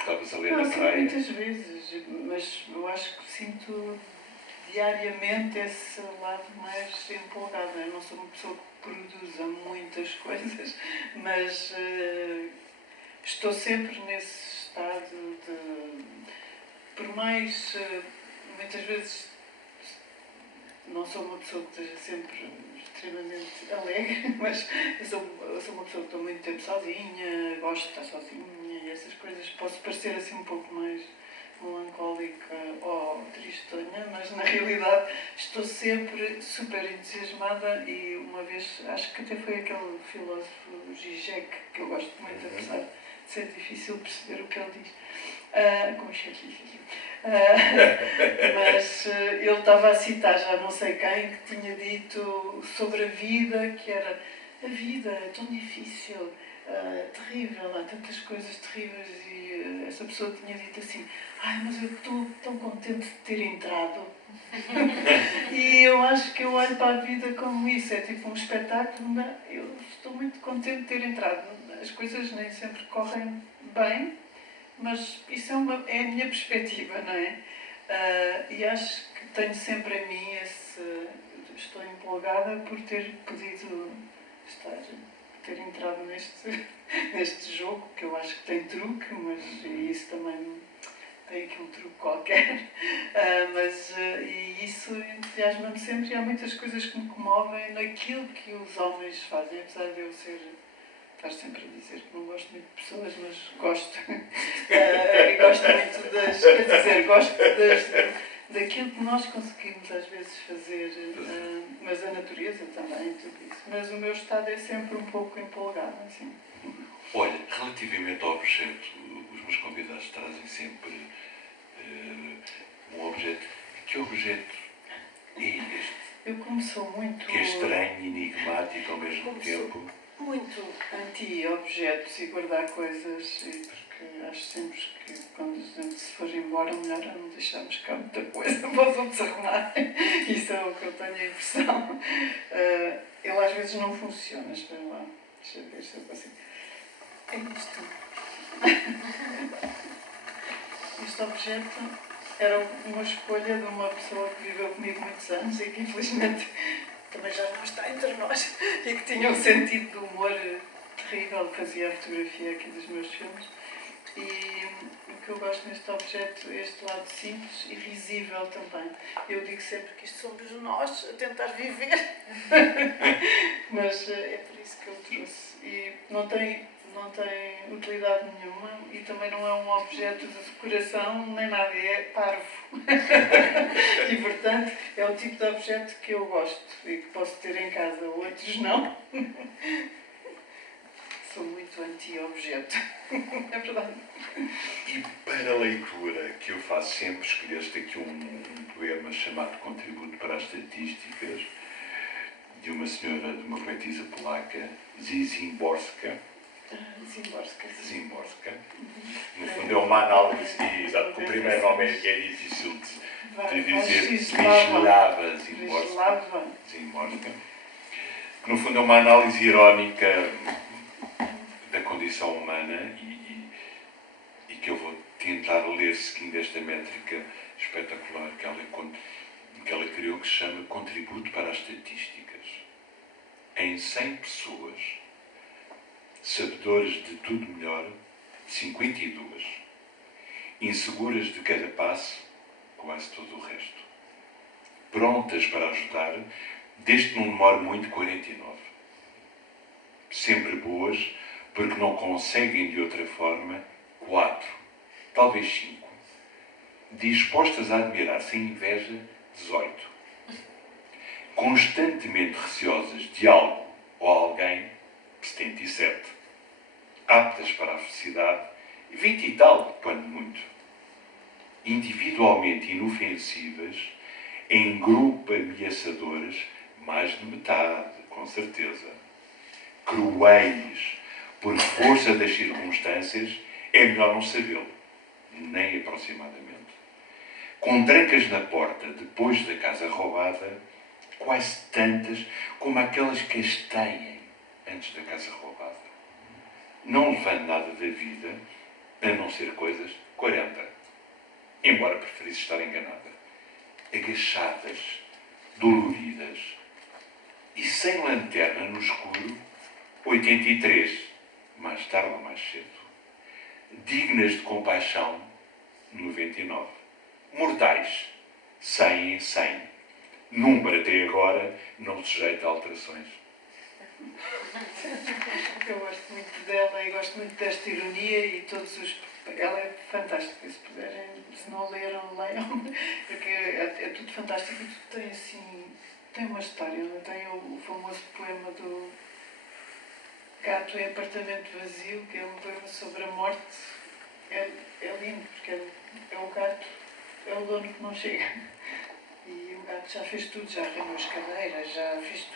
estavas a ler na praia? Muitas vezes, mas eu acho que sinto diariamente esse lado mais empolgado. Eu não sou uma pessoa que produza muitas coisas, mas estou sempre nesse estado de... Por mais, muitas vezes, não sou uma pessoa que esteja sempre extremamente alegre, mas eu sou uma pessoa que estou muito tempo sozinha, gosto de estar sozinha e essas coisas. Posso parecer assim um pouco mais melancólica ou tristonha, mas na realidade estou sempre super entusiasmada, e uma vez, acho que até foi aquele filósofo Zizek, que eu gosto muito, apesar de ser difícil perceber o que ele diz. Como é difícil. Mas ele estava a citar já não sei quem, que tinha dito sobre a vida, que era: a vida é tão difícil, terrível, há tantas coisas terríveis, e essa pessoa tinha dito assim: ai, mas eu estou tão contente de ter entrado. E eu acho que eu olho para a vida como isso, é tipo um espetáculo, mas eu estou muito contente de ter entrado. As coisas nem sempre correm bem, mas isso é a minha perspectiva, não é? E acho que tenho sempre em mim estou empolgada por ter podido ter entrado neste jogo, que eu acho que tem truque, mas isso também tem aqui um truque qualquer. E isso entusiasma-me sempre, e há muitas coisas que me comovem naquilo que os homens fazem, apesar de eu estar sempre a dizer que não gosto muito de pessoas, mas gosto. Gosto muito daquilo que nós conseguimos às vezes fazer, mas a natureza também, tudo isso. Mas o meu estado é sempre um pouco empolgado, assim. Olha, relativamente ao objeto, os meus convidados trazem sempre um objeto. Que objeto é este? Eu como sou muito... Que é estranho e enigmático ao mesmo tempo. Muito anti-objetos e guardar coisas, porque acho sempre que quando a gente se for embora, melhor é não deixarmos cá muita coisa para os outros arrumarem. Isso é o que eu tenho a impressão. Ele às vezes não funciona, espera lá, deixa eu ver se eu consigo. É isto. Este objeto era uma escolha de uma pessoa que viveu comigo muitos anos e que infelizmente também já não está entre nós, e que tinha um sentido de humor terrível, fazia a fotografia aqui dos meus filmes. E o que eu gosto neste objeto é este lado simples e visível também. Eu digo sempre que isto somos nós a tentar viver, mas é por isso que eu trouxe. E não tem utilidade nenhuma e também não é um objeto de decoração nem nada, é parvo. E portanto é o tipo de objeto que eu gosto e que posso ter em casa, outros não. Sou muito anti-objeto, é verdade. E para a leitura, que eu faço sempre, escolheste aqui um poema chamado Contributo para as Estatísticas, de uma senhora, de uma poetisa polaca, Zimborska. Zimborska. No fundo é uma análise, exato, que o primeiro nome é difícil de dizer, Wisława Zimborska. Que no fundo é uma análise irónica da condição humana e que eu vou tentar ler seguindo esta métrica espetacular que ela criou, que se chama Contributo para as Estatísticas. Em 100 pessoas, sabedoras de tudo melhor, 52. Inseguras de cada passo, quase todo o resto. Prontas para ajudar, desde que não demore muito, 49. Sempre boas, porque não conseguem de outra forma, 4, talvez 5. Dispostas a admirar sem inveja, 18. Constantemente receosas de algo ou alguém, 77. Aptas para a felicidade, 20 e tal, quando muito. Individualmente inofensivas, em grupo ameaçadoras, mais de metade, com certeza. Cruéis, por força das circunstâncias, é melhor não sabê-lo, nem aproximadamente. Com trancas na porta, depois da casa roubada, quase tantas como aquelas que as têm antes da casa roubada. Não levando nada da vida, a não ser coisas, 40. Embora preferisse estar enganada. Agachadas, doloridas e sem lanterna no escuro, 83, mais tarde ou mais cedo. Dignas de compaixão, 99. Mortais, 100 em 100. Número até agora não sujeito a alterações. Eu gosto muito dela e gosto muito desta ironia e todos os... Ela é fantástica, se puderem, se não leram, leiam, porque é tudo fantástico e tudo tem assim, tem uma história, não tem o famoso poema do Gato em Apartamento Vazio, que é um poema sobre a morte. É lindo, porque é o gato, é o dono que não chega. E o gato já fez tudo, já arranhou as cadeiras, já fez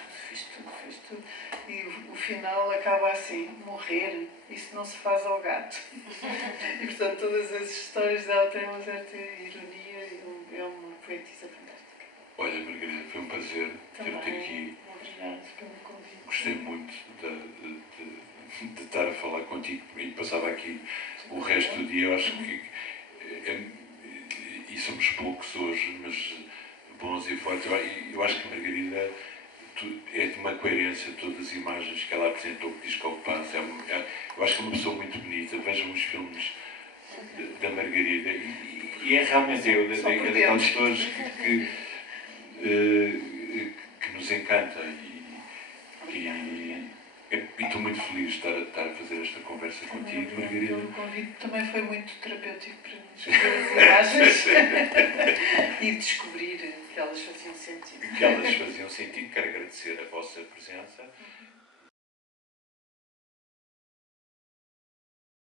tudo. E o final acaba assim, morrer. Isso não se faz ao gato. E portanto todas as histórias dela têm uma certa ironia e é uma poetisa fantástica. Olha, Margarida, foi um prazer ter-te aqui. Obrigada pelo convite. Gostei muito de estar a falar contigo e passava aqui o resto do dia. Eu acho que e somos poucos hoje, mas bons e fortes. Eu acho que a Margarida é de uma coerência de todas as imagens que ela apresentou, que diz que ocupasse. Eu acho que é uma pessoa muito bonita. Vejam os filmes da Margarida e é realmente daquelas pessoas que nos encanta e estou muito feliz de estar a fazer esta conversa contigo, Margarida. O convite também foi muito terapêutico para mim, escolher as imagens e descobrir que elas faziam sentido. Que elas faziam sentido. Quero agradecer a vossa presença.